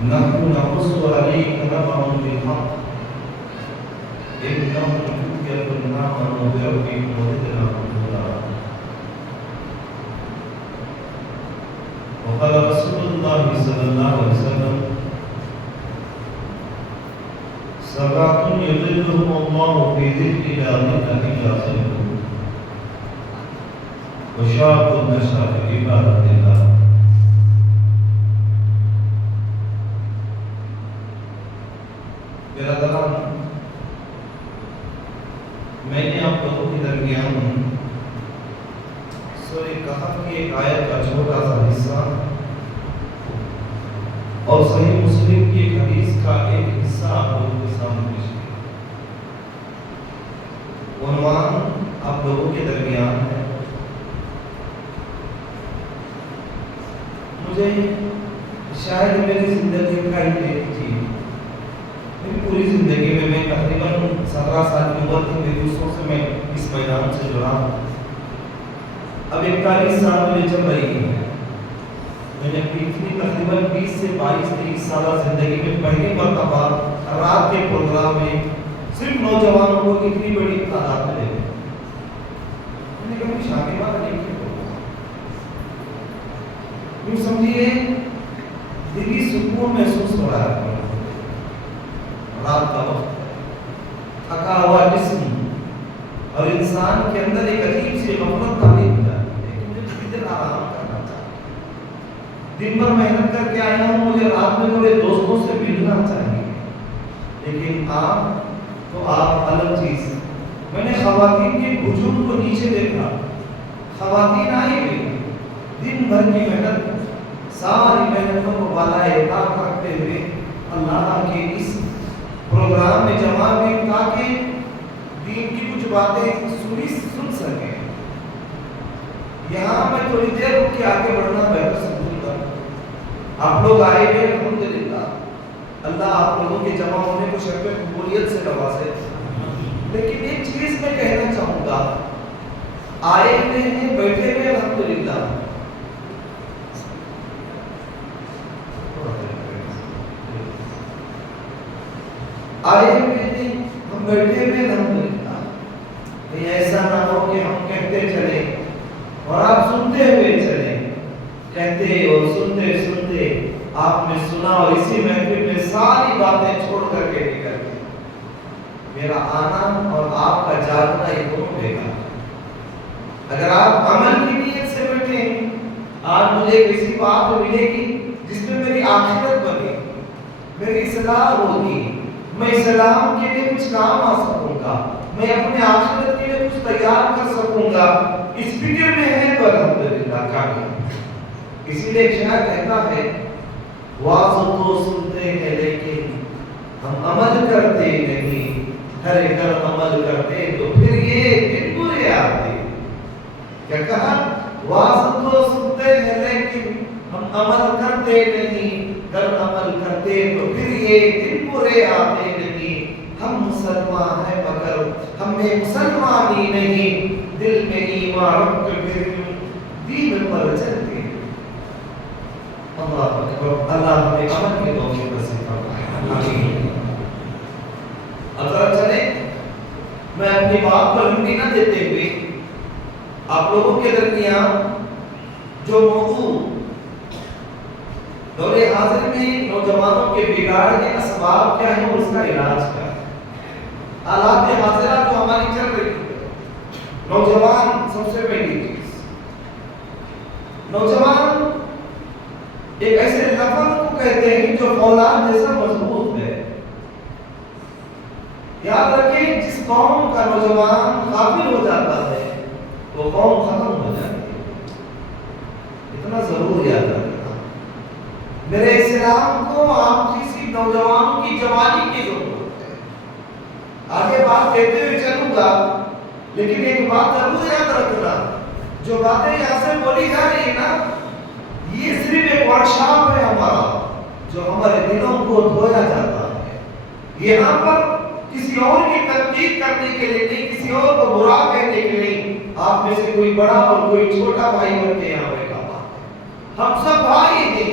نحن نقص عليك نبأهم بالحق إنهم فتية آمنوا بربهم وزدناهم هدى. وقال رسول الله صلى الله عليه وسلم سبعة يظلهم الله في ظله لا ظل إلا ظله وشاب نشأ في عبادة الله. برادران، میں نے آپ لوگوں کے درمیان سورہ کہف کی ایک آیت کا چھوٹا سا حصہ اور صحیح مسلم کی ایک حدیث کا ایک حصہ آپ لوگوں کے سامنے پیش کیا. عنوان آپ لوگوں کے درمیان ہے. مجھے شاید میری زندگی کا ایک چیز، میری پوری زندگی میں تقریباً 17 سال کی عمر تھی میری دوستوں سے میں اس میدان سے جڑا ہوں. اب 41 سال مجھے چل رہی ہے. میں نے اپنی تقریباً 20 سے 22-23 سالہ زندگی میں پہلی مرتبہ رات کے پروگرام میں صرف نوجوانوں کو اتنی بڑی تعداد میں دیکھا. میں نے کبھی شادی بات نہیں کی. یوں سمجھیے دلی سکون محسوس ہو رہا ہے. رات کا وقت تھکا ہوا جسم اور انسان کے اندر ایک عجیب سی غفلت تعلیم ہو جاتی ہے کہ مجھے تھوڑی دیر آرام کرنا چاہیے. دن بھر محنت کر کے آیا ہوں، مجھے رات میں تھوڑے دوستوں سے ملنا چاہیے. لیکن آپ الگ چیز. میں نے خواتین کے ہجوم کو نیچے دیکھا. خواتین آئی ہوئی دن بھر کی محنت، ساری محنتوں کو بالائے طاق رکھتے ہوئے اللہ کے اس پروگرام میں جمع ہوئی تاکہ دین کی کچھ باتیں سن سکیں. یہاں میں تھوڑی دیر رک کے آگے بڑھنا بہتر سمجھوں. آپ لوگ آئے ہوئے الحمدللہ. اللہ آپ لوگوں کے جمع ہونے کو شرف قبولیت سے نوازے. لیکن ایک چیز میں کہنا چاہوں گا، آئے ہوئے ہیں، بیٹھے ہوئے الحمدللہ. آئے ہوئے ہیں، ہم بیٹھے ہوئے الحمدللہ. نہیں ایسا نہ ہو کہ ہم کہتے چلیں اور آپ سنتے ہوئے چلیں. کہتے اور سنتے سنتے آپ نے سنا اور اسی محفل میں ساری باتیں چھوڑ کر کے نکل گئے. میرا آنا اور آپ کا جاگنا یہ دونوں بیکار. اگر آپ عمل کی نیت سے بیٹھے، آج مجھے کسی بات ملے گی جس میں میری آخرت بنے، میری اصلاح ہوگی، میں اسلام کے لیے کچھ کام آ سکوں گا، میں اپنے آخرت کے لیے کچھ تیار کر سکوں گا. اس فکر میں ہے تو الحمدللہ کافی. اسی لیے شاعر کہتا ہے واز تو سنتے ہیں لیکن ہم عمل کرتے نہیں. ہر اگر عمل کرتے تو پھر یہ دن برے آتے. کیا کہا؟ واز تو سنتے ہیں لیکن ہم عمل کرتے نہیں. اگر عمل کرتے تو پھر یہ دن برے آتے نہیں. ہم مسلمان ہیں مگر ہم میں مسلمانی نہیں. دل میں ایمان رکھ پھر دین پر چلتے. اللہ اکبر. اللہ ہمیں عمل کے توفیق نصیب فرمائے. آمین. اب ذرا چلیں، میں اپنی بات پر لمبی نہ دیتے ہوئے آپ لوگوں کے درمیان جو موضوع دور حاضر میں نوجوانوں کے بگاڑ کے اسباب کیا ہیں اور اس کا علاج کیا ہے، حالات حاضرہ جو ہماری چل رہی ہے. نوجوان سب سے پہلی چیز، نوجوان ایک ایسے لفظ کو کہتے ہیں جو فولاد جیسا مضبوط ہے. یاد رکھیں جس قوم کا نوجوان غافل ہو جاتا ہے وہ قوم ختم ہو جاتی ہے. اتنا ضرور یاد رکھنا. میرے اسلام کو آپ کسی نوجوانوں کی جوانی کی ضرورت ہے. آگے بات کہتے ہوئے چلوں گا لیکن ایک بات ضرور یاد رکھنا، جو باتیں یہاں سے بولی جا رہی ہے نا، یہ صرف ایک ورکشاپ ہے ہمارا جو ہمارے دلوں کو دھویا جاتا ہے. یہاں پر کسی اور کی تنقید کرنے کے لیے نہیں، کسی اور کو برا کہنے کے لیے آپ میں سے کوئی بڑا اور کوئی چھوٹا بھائی بن کے یہاں بیٹھا ہوا ہے. ہم سب بھائی ہیں.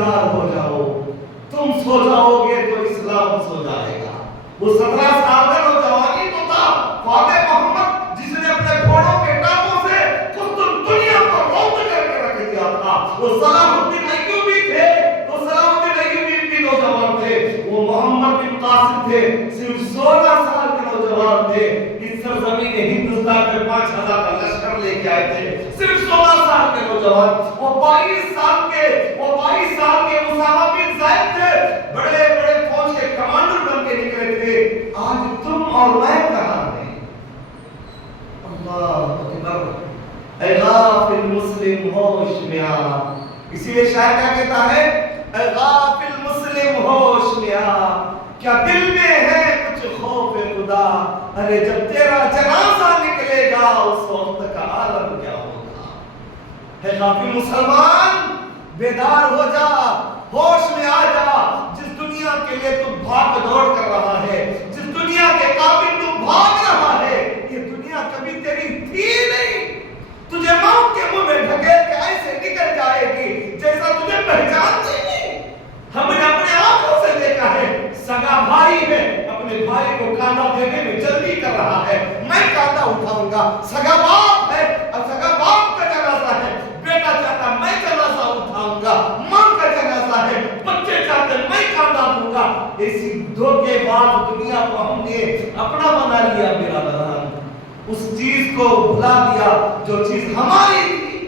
بیدار ہو جاؤ، تم سو جاؤ گے تو اسلام سو جائے گا۔ وہ 17 سال کا نوجوانی تو تھا فاتح محمد جس نے اپنے گھوڑوں کے ٹانگوں سے خود دنیا کو روند کر کے رکھ دیا تھا۔ وہ صلاح الدین ایوبی تھے، وہ صلاح الدین ایوبی بھی نوجوان تھے، وہ محمد بن قاسم تھے، صرف 16 سال کے نوجوان تھے۔ اس سرزمین ہندوستان میں 5000 کا لشکر لے کے آئے تھے، صرف 16 سال کے نوجوان۔ وہ 22 سال کے اسامہ بن زید تھے، بڑے بڑے فوج کے کمانڈر بن کے نکلے تھے۔ آج تم اور میں کہاں ہیں؟ اللہ اکبر۔ اے غافل مسلم ہوش میں آ، اسی لیے شاعر کیا کہتا ہے؟ اے غافل مسلم ہوش میں آ، کیا دل میں ہے کچھ خوف خدا؟ ارے جب تیرا جنازہ نکلے گا اس وقت کا عالم کیا ہوگا؟ اے غافل مسلمان بیدار ہو جا، ہوش میں آ جا۔ جس دنیا کے لیے تو بھاگ دوڑ کر رہا ہے، جس دنیا کے قابل تو بھاگ رہا ہے، یہ دنیا کبھی تیری تھی نہیں۔ تجھے موت کے منہ میں ڈھکیل کے ایسے نکل جائے گی جیسا تجھے پہچانتی نہیں۔ ہم نے اپنے آنکھوں سے دیکھا ہے، سگا بھائی ہے اپنے بھائی کو کاندھا دینے میں جلدی کر رہا ہے، میں کاندھا اٹھاؤں گا۔ سگا باپ ہے اور سگا باپ کا جنازہ ہے، بیٹا چاہتا میں جنازہ اٹھاؤں گا، ماں کا جنازہ ہے، بچے چاہتے میں کاندھا دوں گا۔ اسی دھوکے باز دنیا کو ہم نے اپنا بنا لیا برادران، اس چیز کو بھلا دیا جو چیز ہماری تھی۔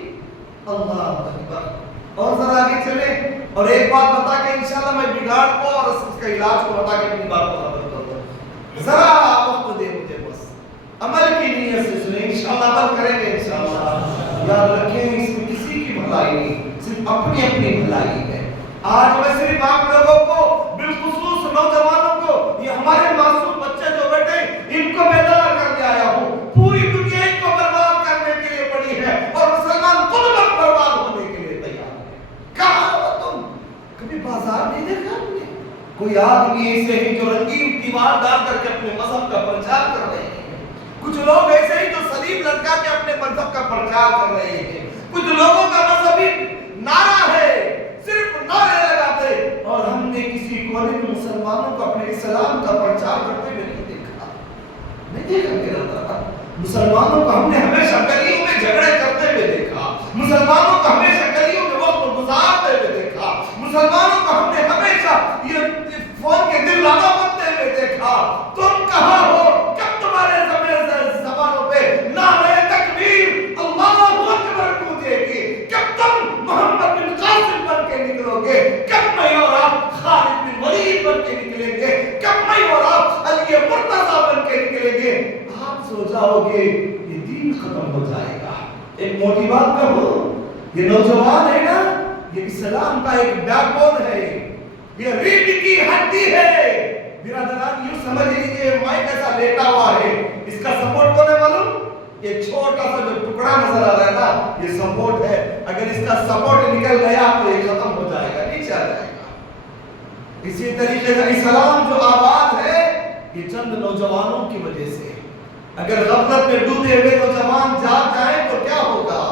اللہ اکبر۔ اور ذرا آگے چلیں اور ایک بات بتا کے انشاءاللہ میں بگاڑ کو اور اس کا علاج کو بتا کے اپنی بات کو ختم کر دوں۔ ذرا وقت دے مجھے، بس عمل کی نیت سے سنیں، انشاءاللہ عمل کریں گے انشاءاللہ۔ یاد رکھیں اس میں کسی کی بھلائی نہیں، صرف اپنی اپنی بھلائی ہے۔ آج میں صرف آپ لوگوں کو، بالخصوص نوجوانوں کو، یہ ہمارے معصوم بچے جو بیٹھے ان کو بیدار کرنے آیا ہوں۔ پوری دنیا ان کو برباد کرنے کے لیے پڑی ہے اور مسلمان خود وقت برباد ہونے کے لیے تیار ہے۔ کہاں ہو تم؟ کبھی بازار نہیں دیکھا ہم نے؟ کوئی آدمی ایسے ہی جو رنگین دیوار ڈال کر کے اپنے مذہب کا پرچار کر رہے ہیں، کچھ لوگ ایسے ہی جو صلیب لٹکا کے اپنے مذہب کا پرچار کر رہے ہیں، کچھ لوگوں کا مذہبی نعرہ ہے، صرف نعرے لگاتے، اور ہم نے کسی کونے میں مسلمانوں کو اپنے اسلام کا پرچار کرتے ہوئے نہیں دیکھا۔ نہیں دیکھا میرا طرح مسلمانوں کو ہم نے ہمیشہ گلیوں میں جھگڑے کرتے ہوئے دیکھا، مسلمانوں کو ہمیشہ گلیوں میں وقت گزارتے ہوئے دیکھا، مسلمانوں کو ہم نے ہمیشہ یہ فون کے دل لگا بنتے ہوئے دیکھا۔ تم کہاں ہو؟ کب تمہارے زبانوں پہ نعرہ تکبیر اللہ اکبر گونجے گی؟ کب تم محمد بن قاسم بن کے نکلو گے؟ کب میں اور آپ خالد بن ولید بن کے نکلیں گے؟ کب میں اور آپ علی مرتضیٰ بن کے نکلیں گے؟ آپ سو جاؤ گے یہ دین ختم ہو جائے گا۔ ایک موٹی بات کہوں، یہ نوجوان ہے نا، یہ اسلام کا ایک بیک بون ہے، یہ ریڑھ کی ہڈی ہے۔ برادران یوں سمجھ لیجیے مائک ایسا لیٹا ہوا ہے، اس کا سپورٹ کون ہے معلوم؟ یہ چھوٹا سا جو ٹکڑا نظر آ رہا ہے نا، یہ سپورٹ ہے۔ اگر اس کا سپورٹ نکل گیا تو یہ ختم ہو جائے گا، نیچے آ جائے گا۔ اسی طریقے سے اسلام جو آباد ہے یہ چند نوجوانوں کی وجہ سے۔ اگر غفلت میں ڈوبے ہوئے نوجوان جاگ جائیں تو کیا ہوگا،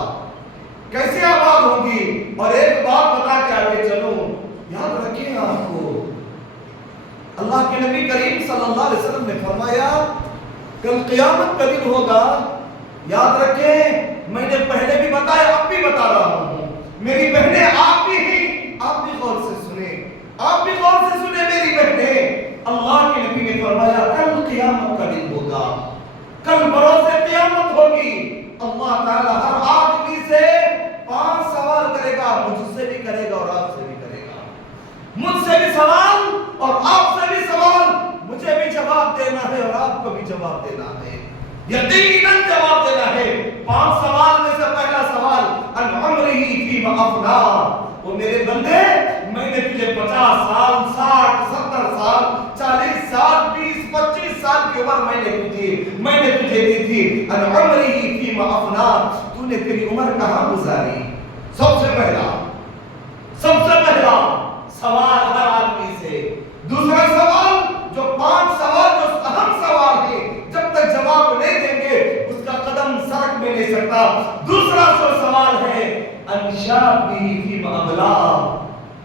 کیسے آباد ہوگی؟ اور ایک بات بتا کے آگے چلوں، یاد رکھیں آپ کو اللہ کے نبی کریم صلی اللہ علیہ وسلم نے فرمایا کل قیامت کا دن ہوگا۔ یاد رکھیں، میں نے پہلے بھی بتایا اب بھی بتا رہا ہوں، میری بہنیں آپ بھی ہیں، آپ بھی غور سے سنیں، آپ بھی غور سے سنیں میری بہنیں۔ اللہ کے نبی نے فرمایا کل قیامت کا دن ہوگا، کل بروز قیامت ہوگی۔ اللہ تعالی ہر آدمی سے 5 سوال کرے گا، مجھ سے بھی کرے گا اور آپ سے بھی کرے گا، مجھ سے بھی سوال اور آپ سے بھی سوال، مجھے بھی جواب دینا ہے اور آپ کو بھی جواب دینا ہے، یقیناً جواب دینا ہے۔ 5 سوال میں سے پہلا سوال ان عمرہ فیما افنا، وہ میرے بندے میں نے تجھے 50 سال 60 70 سال 40 سال 20 25 سال کی عمر میں نے تجھے دی تھی، ان عمرہ فیما افنا، تو نے تیری عمر کہاں گزاری؟ سب سے پہلا سوال ہر آدمی سے۔ دوسرا سوال جو 5 سوال جو اہم سوال ہے، جب تک جواب نہیں دیں گے اس کا قدم سڑک میں نہیں سکتا۔ دوسرا سوال ہے انشابی فیما ابلا،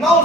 9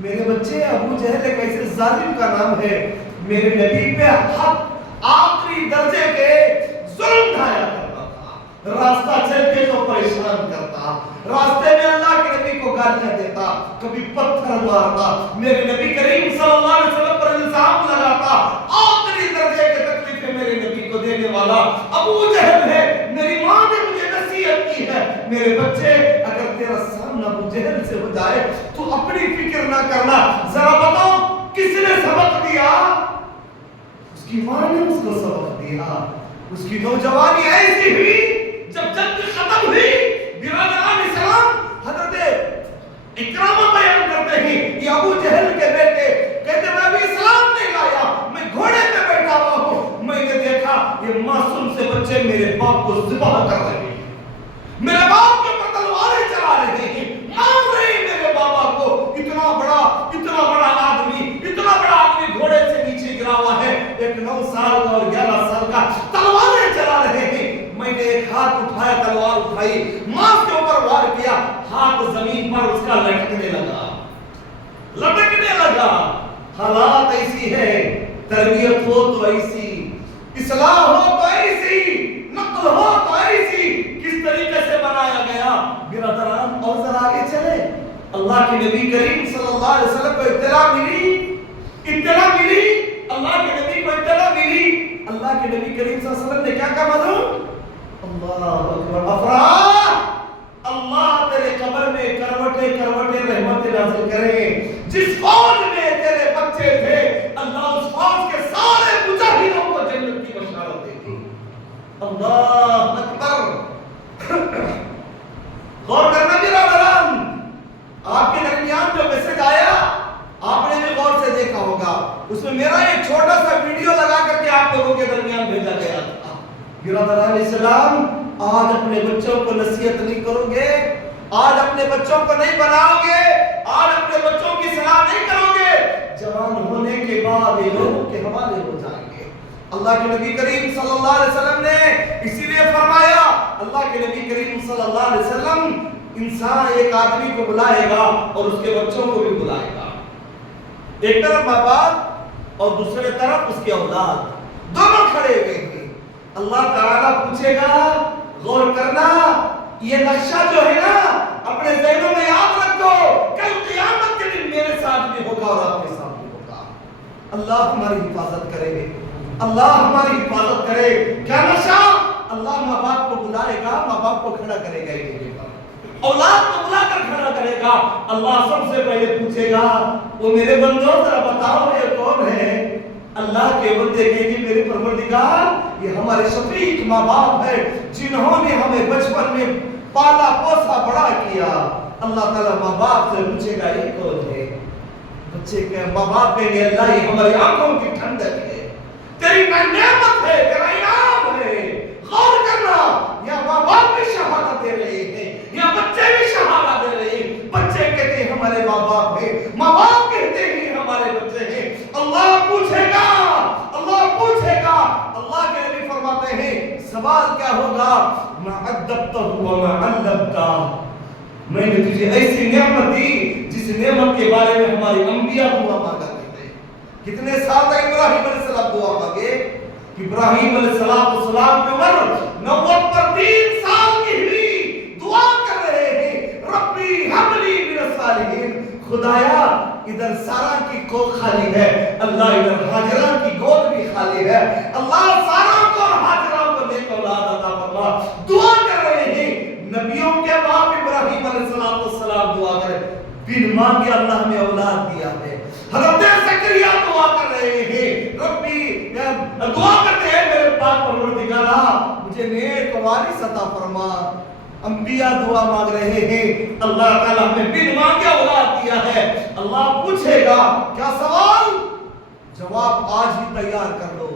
میرے بچے ابو جہل ایک ایسے ظالم کا نام ہے، میرے نبی پہ حق آخری درجے کے ظلم ڈھایا کرتا تھا، راستہ چلتے تو پریشان کرتا، راستے میں اللہ کے نبی کو گالیاں دیتا، کبھی پتھر مارتا، میرے نبی کریم صلی اللہ علیہ وسلم پر الزام لگاتا، آخری درجے کے تکلیفیں میرے نبی کو دینے والا ابو جہل ہے۔ میری ماں نے مجھے نصیحت کی ہے، میرے بچے اگر تیرا سامنا ابو جہل سے ہو جائے تو اپنی فکر نہ کرنا، ذرا بتاؤ کس نے سبق دیا؟ اس کی ماں نے اس کو سبق دیا۔ اس کی نوجوانی ایسی ہوئی جب جنگ ختم ہوئی، برادران اسلام حضرت اکرامہ بیان کرتے ہیں یہ ابو جہل کے بیٹے کہتے میں ابھی اسلام نہیں لایا، میں گھوڑے پہ بیٹھا ہوا ہوں، میں نے دیکھا یہ معصوم سے بچے میرے باپ کو ذبح کر رہے ہیں، میرے باپ کے اوپر تلواریں چلا رہے ہیں، مار رہے ہیں میرے بابا کو، اتنا بڑا آدمی گھوڑے سے نیچے گرا ہوا ہے، ایک 9 سال کا اور 11 سال کا، تلواریں چلا رہے ہیں۔ میں نے ایک ہاتھ اٹھایا، تلوار اٹھائی، ماں کے اوپر وار کیا، ہاتھ زمین پر اس کا لٹکنے لگا۔ حالات ایسی ہے، تربیت ہو تو ایسی، اصلاح ہو تو ایسی، نقل ہو تو ایسی، کس طریقے سے بنایا گیا برادران۔ اور ذرا آگے چلے، اللہ کے نبی کریم صلی اللہ علیہ وسلم کو اطلاع ملی، اللہ کے نبی کو اطلاع ملی، اللہ کے نبی کریم صلی اللہ علیہ وسلم نے کیا کہا معلوم؟ اللہ اکبر، افراد اللہ تیرے قبر میں کروٹیں رحمتیں نازل کرے، جس فوج میں تیرے بچے تھے اللہ اس فوج کے سارے مجاہدوں کو جنت کی بشارت دے گی۔ اللہ اکبر۔ غور کرنا برادران، آپ کے درمیان جو میسج آیا آپ نے بھی غور سے دیکھا ہوگا، اس میں میرا ایک چھوٹا سا ویڈیو لگا کر کے آپ لوگوں کے درمیان بھیجا گیا تھا۔ برادران اسلام، آج اپنے بچوں کو نصیحت نہیں کرو گے، آج اپنے بچوں کو نہیں بناؤ گے، آج اپنے بچوں کی صلاح نہیں کرو گے، جوان ہونے کے بعد یہ لوگوں کے حوالے ہو جائیں گے۔ اللہ کے نبی کریم صلی اللہ علیہ وسلم نے اسی لیے فرمایا، اللہ کے نبی کریم صلی اللہ علیہ وسلم انسان ایک آدمی کو بلائے گا اور اس کے بچوں کو بھی بلائے گا، ایک طرف ماں باپ اور دوسرے طرف اس کے اولاد، دونوں کھڑے ہوئے ہیں۔ اللہ تعالیٰ پوچھے گا، غور کرنا، یہ نقشہ جو ہے نا اپنے ذہنوں میں یاد رکھو، کل قیامت کے دن میرے ساتھ بھی ہوگا اور آپ کے ساتھ بھی ہوگا۔ اللہ ہماری حفاظت کرے، اللہ ہماری حفاظت کرے۔ کیا نقشہ؟ اللہ ماں باپ کو بلائے گا، ماں باپ کو کھڑا کرے گا، اولاد کو بلا کر کھڑا کرے گا، اللہ سب سے پہلے پوچھے گا، وہ میرے بندوں ذرا بتاؤ یہ کون ہے؟ اللہ کے بندے کہیں گے میرے پروردگار یہ ہمارے شفیق ماں باپ ہے جنہوں نے ہمیں بچپن میں پالا پوسا بڑا کیا۔ اللہ تعالیٰ ماں باپ سے پوچھے گا یہ کون ہے؟ بچے کہ ماں باپ کہیں گے اللہ یہ ہماری آنکھوں کی ٹھنڈک ہے، تیری نعمت ہے، تیرا انعام ہے۔ غور کرنا، یا ماں باپ بھی شہادت دے رہے ہیں یا بچے بھی شہادت دے رہے ہیں۔ بچے کہتے ہیں ہمارے ماں باپ ہیں، ماں باپ کہتے ہیں ہمارے بچے ہیں۔ اللہ پوچھے گا، اللہ کے نبی فرماتے ہیں سوال کیا ہوگا؟ ما ادبتہ وما علمتہ، میں نے تجھے ایسی نعمت دی جس نعمت کے بارے میں ہمارے انبیاء دعا مانگا کرتے ہیں۔ کتنے سال تک ابراہیم علیہ السلام دعا مانگے؟ ابراہیم علیہ السلام کی عمر 90 پر 3 سال کی ہوئی، دعا کر رہے ہیں ربی ہب لی من الصالحین، خدایا ادھر سارا کی گود خالی ہے، اللہ ادھر ہاجرہ کی گود بھی خالی ہے، اللہ سارا کو اور ہاجرہ کو نیک اولاد عطا فرما۔ دعا کر رہے ہیں، نبیوں کے باپ ابراہیم علیہ السلام دعا کرے، بن مانگے اللہ نے اولاد دیا ہے۔ حضرت زکریا دعا کر رہے ہیں، ربی دعا کرتے ہیں میرے پاک پروردگارا مجھے نیک وارث عطا فرما۔ انبیاء دعا مانگ رہے ہیں، اللہ تعالیٰ ہمیں بن مانگے اولاد دیا ہے۔ اللہ پوچھے گا کیا سوال؟ جواب آج ہی تیار کر لو،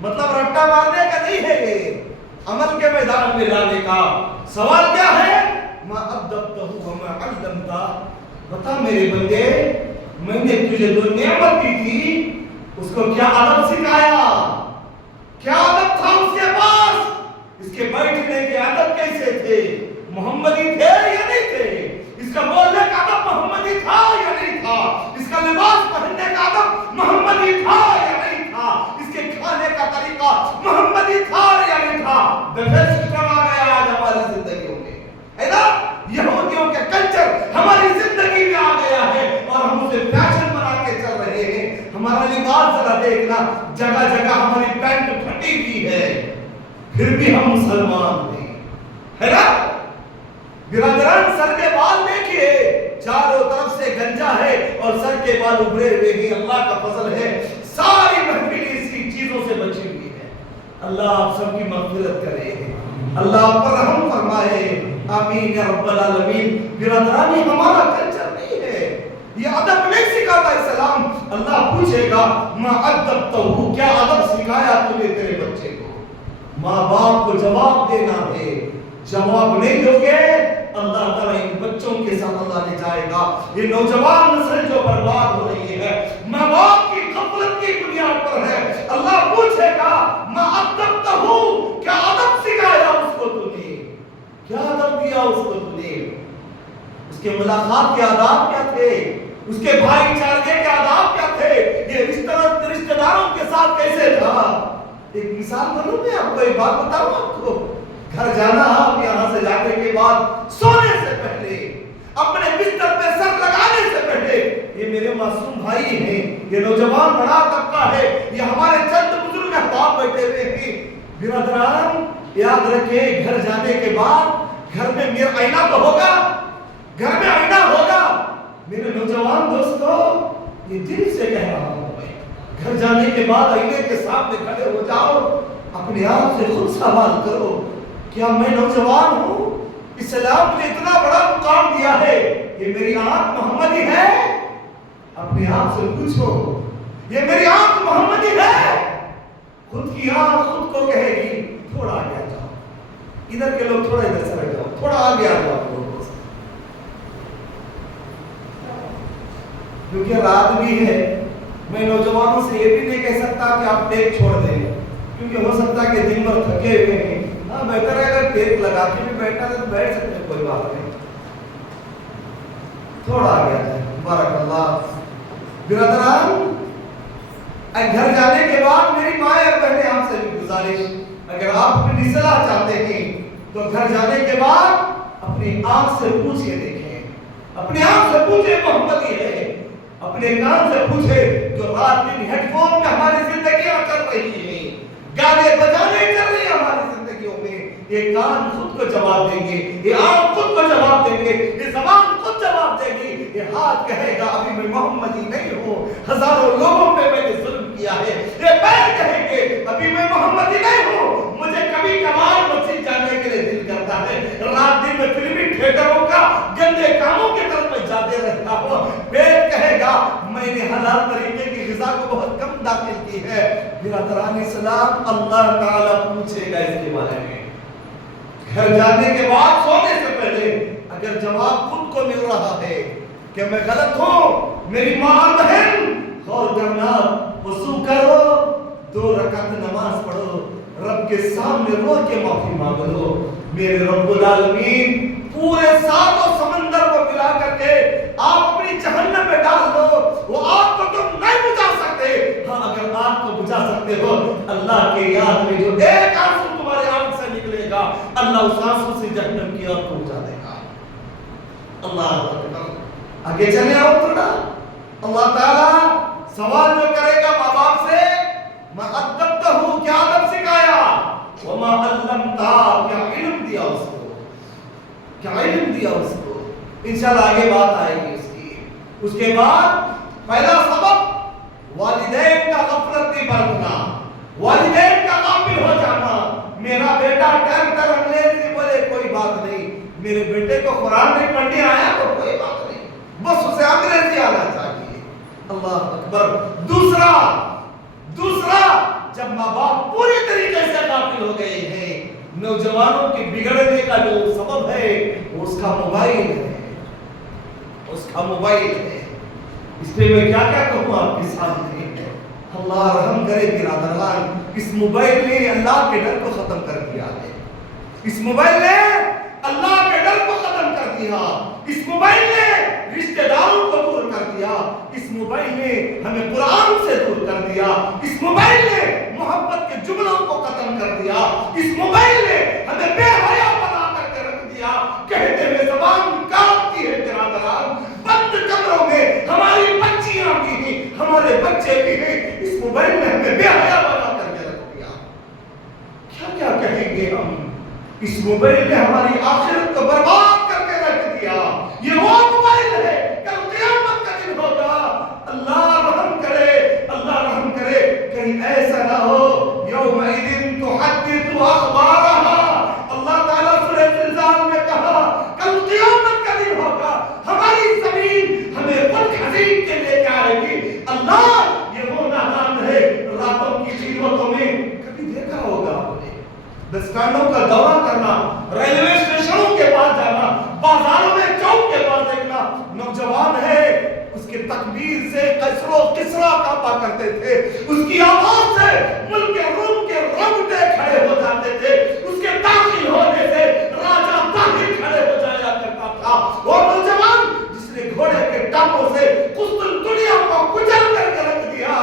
مطلب رٹا مارنے کا نہیں ہے، یہ عمل کے میدان میں لانے کا۔ سوال کیا ہے؟ ما ادبتہ وما علمتہ، بتا میرے بندے میں نے تجھے جو نعمت دی تھی اس کو کیا ادب سکھایا؟ کیا ادب تھا اس کے پاس؟ اس کے بیٹھنے کے ادب کیسے تھے؟ محمدی تھے یا نہیں تھے؟ اس کا بولنے کا ادب محمدی تھا یا نہیں تھا؟ اس جگہ جگہ ہماری پینٹ پھٹی ہوئی ہے، پھر بھی ہم مسلمان ہیں، ہے نا؟ برادران سر کے بال دیکھیے، چاروں طرف سے گنجا ہے اور سر کے بال ابھرے ہوئے ہی، اللہ کا فضل ہے ساری محفل اسی چیزوں سے بچی ہوئی ہے۔ اللہ آپ سب کی مغفرت کرے، اللہ آپ پر رحم فرمائے، آمین یا رب العالمین۔ برادران یہ ہمارا کلچر نہیں ہے، یہ ادب نہیں سکھاتا اسلام۔ اللہ پوچھے گا ما ادبتہ، کیا ادب سکھایا تو نے تیرے بچے کو؟ ماں باپ کو جواب دینا ہے، جواب نہیں دو گے اللہ تعالیٰ ان بچوں کے ساتھ اللہ لے جائے گا۔ یہ نوجوان نسل جو برباد ہو رہی ہے ماں باپ کی غفلت کی بنیاد پر ہے، اللہ پوچھے گا ما ادبتہ، کیا ادب سکھایا اس کو تو نے، کیا ادب دیا اس کو تو نے؟ اس کے ملاقات کے آداب کیا تھے؟ اس کے بھائی چارے کے آداب کیا تھے؟ یہ رشتہ داروں کے ساتھ کیسے تھا؟ ایک مثال بنوں میں آپ کو ایک بات بتاؤں، آپ کو گھر جانا، آپ یہاں سے جانے کے بعد سونے سے پہلے، اپنے بستر پہ سر لگانے سے پہلے، یہ میرے معصوم بھائی ہیں، یہ نوجوان بڑا طبقہ ہے، یہ ہمارے چند بزرگ احباب بیٹھے ہوئے ہیں، برادران یاد رکھیں گھر جانے کے بعد گھر میں میرا آئینہ تو ہوگا، گھر میں آئینہ ہوگا۔ میرے نوجوان دوستو یہ دل سے کہہ رہا ہوں، گھر جانے کے بعد آئینے کے سامنے کھڑے ہو جاؤ، اپنے آپ سے خود سوال کرو، کیا میں نوجوان ہوں؟ اسلام نے اتنا بڑا مقام دیا ہے، یہ میری آنکھ محمدی ہے؟ اپنے آپ سے پوچھو، یہ میری آنکھ محمدی ہے؟ خود کی آنکھ خود کو کہے گی تھوڑا آگے آ جاؤ، ادھر کے لوگ تھوڑا ادھر سے رہ جاؤ، تھوڑا آگے آ جاؤ، کیونکہ رات بھی ہے۔ میں نوجوانوں سے یہ بھی نہیں کہہ سکتا کہ آپ ٹیک چھوڑ دیں، کیونکہ ہو سکتا ہے کہ دن بھر تھکے ہوئے ہیں، ہاں بہتر ہے اگر ٹیک لگا کے بھی بیٹھا ہے تو بیٹھ سکتے ہیں، کوئی بات نہیں، تھوڑا آگے آ جائیں، بارک اللہ۔ برادران گھر جانے کے بعد میری ماں اور بہنیں آپ سے بھی گزارش، اگر آپ اپنی اصلاح چاہتے ہیں تو گھر جانے کے بعد اپنی آنکھ سے پوچھ کے دیکھیں، اپنی آنکھ سے پوچھیں محمدی ہے، اپنے کان سے پوچھے جو رات دن ہیڈ فون میں ہماری زندگیاں چل رہی ہیں، گانے بجانے چل رہی ہیں ہماری زندگیوں میں، یہ کان خود کو جواب دیں گے، یہ آنکھ خود کو جواب دیں گے، یہ زبان خود جواب دے گی، یہ ہاتھ کہے گا ابھی میں محمدی نہیں ہوں، ہزاروں لوگوں پہ میں نے ظلم کیا ہے، یہ پیر کہیں گے ابھی میں محمدی نہیں ہوں، مجھے کبھی کبھار مسجد جانے کے لیے دل کرتا ہے، رات دن میں فلمی تھیٹروں کا گندے کاموں کی طرف میں جاتے رہتا ہوں، پیٹ کہے گا میں نے حلال طریقے کی غذا کو بہت کم داخل کی ہے۔ برادران اسلام اللہ تعالیٰ پوچھے گا اس کے بارے میں، گھر جانے کے بعد سونے سے پہلے اگر جواب خود کو مل رہا ہے کہ میں غلط ہوں، میری ماں اور بہن غور کرنا، وضو کرو، 2 رکعت نماز پڑھو، رب کے سامنے رو کے معافی مانگ لو، میرے رب العالمین پورے 7 سمندر کو ملا کر کے آپ اپنی جہنم میں ڈال دو، وہ آگ کو تم نہیں بجھا سکتے، ہاں اگر آگ کو بجھا سکتے ہو اللہ کے یاد میں جو ایک آنسو تمہارے آنکھ سے نکلے گا اللہ اس آنسو سے جہنم کی آگ کو بجھا دے گا۔ اللہ اکبر، آگے چلے آؤ تھوڑا، اللہ تعالیٰ سوال جو کرے گا ماں باپ سے، ما ادبتہ، کیا ادب سکھایا، وما علمتہ، کیا علم دیا اس کو، کیا علم دیا اس کو، انشاءاللہ آگے بات آئے گی اس کی۔ اس کے بعد پہلا سبب والدین کا غفلت نہیں برتنا، والدین کا غافل ہو جانا، میرا بیٹا ڈاکٹر انگریزی بولے کوئی بات نہیں، میرے بیٹے کو قرآن نہیں پڑھنے آیا تو کوئی بات نہیں، بس اسے انگریزی آنا چاہیے، اللہ اکبر۔ دوسرا جب ماں باپ پوری طریقے سے غافل ہو گئے ہیں، نوجوانوں کے بگڑنے کا جو سبب ہے وہ اس کا موبائل ہے، اس کا موبائل ہے۔ اس پہ میں کیا کیا کہوں آپ کے سامنے، اللہ رحم کرے برادران، اس موبائل نے اللہ کے ڈر کو ختم کر دیا ہے، اس موبائل نے اللہ کے ڈر کو ختم کر دیا، اس موبائل نے رشتہ داروں کو دور کر دیا، اس موبائل نے ہمیں قرآن سے دور کر دیا، اس موبائل نے محبت کے جملوں کو ختم کر دیا، اس موبائل نے ہمیں بے حیا بنا کر کے رکھ دیا، کہتے ہوئے زبان کانپتی ہے برادران، بند کمروں میں ہماری بچیاں بھی ہیں، ہمارے بچے بھی ہیں، اس موبائل نے ہمیں بے حیا بنا کر کے رکھ دیا. کیا کیا کہیں گے ہم؟ اس موبائل نے ہماری آخرت کو برباد کر کے رکھ دیا. یہ وہ موبائل ہے، کل قیامت کا دن ہوگا. اللہ رحم کرے، اللہ رحم کرے. کہیں ایسا نہ ہو یومئذ تحدث اخبارها. اللہ تعالیٰ سورہ زلزال میں کہا کل قیامت کا دن ہوگا، ہماری زمین ہمیں خود خزین کے لے کے آئے گی. اللہ یہ وہ نادان ہے راتوں کی خلوتوں میں. کبھی دیکھا ہوگا آپ نے بس اسٹینڈوں کا دورہ کرنا، ریلوے اسٹیشنوں کے پاس جانا، بازاروں میں چوک کے پاس دیکھنا. نوجوان ہے، اس کے تکبیر سے کسر و کسرا کعبہ کرتے تھے. اس کی آواز سے ملک روم کے رونگٹے کھڑے ہو جاتے تھے. اس کے داخل ہونے سے راجہ طاہر کھڑے ہو جایا کرتا تھا. اور نوجوان جس نے گھوڑے کے ٹانگوں سے قسط دنیا کو کچل کر کے رکھ دیا،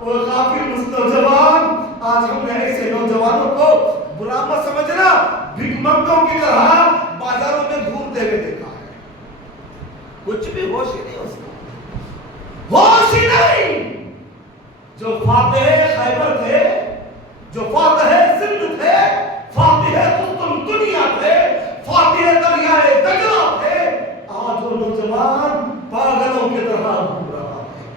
وہ غافل نوجوان. آج ہم نے ایسے نوجوانوں کو برا مت سمجھنا، بھیک منگوں کی طرح بازاروں میں گھومتے ہوئے دیکھا ہے. کچھ بھی ہوش ہی نہیں، اس کو ہوش ہی نہیں. جو فاتح خیبر تھے، جو فاتح سندھ تھے، فاتح قسطن دنیا تھے، فاتح دریائے دجلہ تھے، آج وہ نوجوان پاگلوں کی طرح گھوم رہا ہے.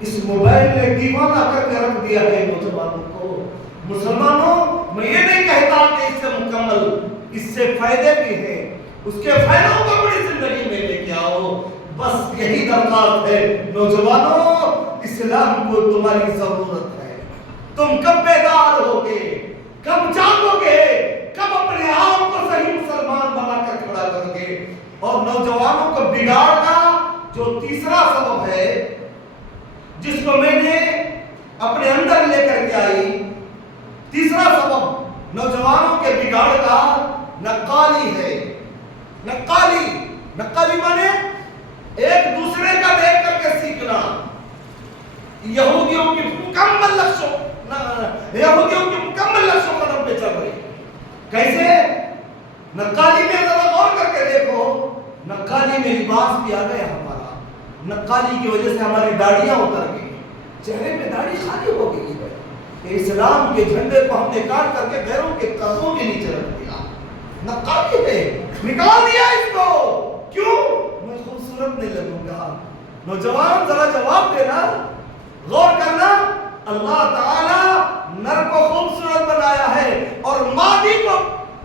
اس موبائل نے دیوانہ کر کے رکھ دیا ہے نوجوانوں کو. مسلمانوں، میں یہ نہیں کہتا کہ اس سے مکمل، اس سے فائدے بھی ہیں، اس کے فائدوں کو اپنی زندگی میں لے کے آؤ. بس یہی درخواست ہے نوجوانوں، اسلام کو تمہاری ضرورت ہے. تم کب بیدار ہوگے، کب جاگو گے، کب اپنے آپ کو صحیح مسلمان بنا کر کھڑا کرو گے. اور نوجوانوں کو بگاڑ کا جو تیسرا سبب ہے جس کو میں نے اپنے اندر لے کر کے آئی، تیسرا سبب نوجوانوں کے بگاڑ کا نقالی ہے. نقالی مانے ایک دوسرے کا دیکھ کر کے سیکھنا. یہودیوں کی مکمل لفظ قدم پہ چل رہی. کیسے؟ نقالی میں ذرا غور کر کے دیکھو. نقالی میں لباس بھی آ گیا ہمارا. نقالی کی وجہ سے ہماری داڑیاں اتر گئی، چہرے پہ داڑھی خالی ہو گئی ہے. کہ اسلام کے جھنڈے کو ہم نے کاٹ کر کے غیروں کے قدموں کے نیچے رکھ دیا. نقالی ہے، نکال دیا اس کو. کیوں؟ میں خوبصورت نہیں لگوں گا. نوجوان ذرا جواب دینا، غور کرنا. اللہ تعالی نر کو خوبصورت بنایا ہے اور مادی کے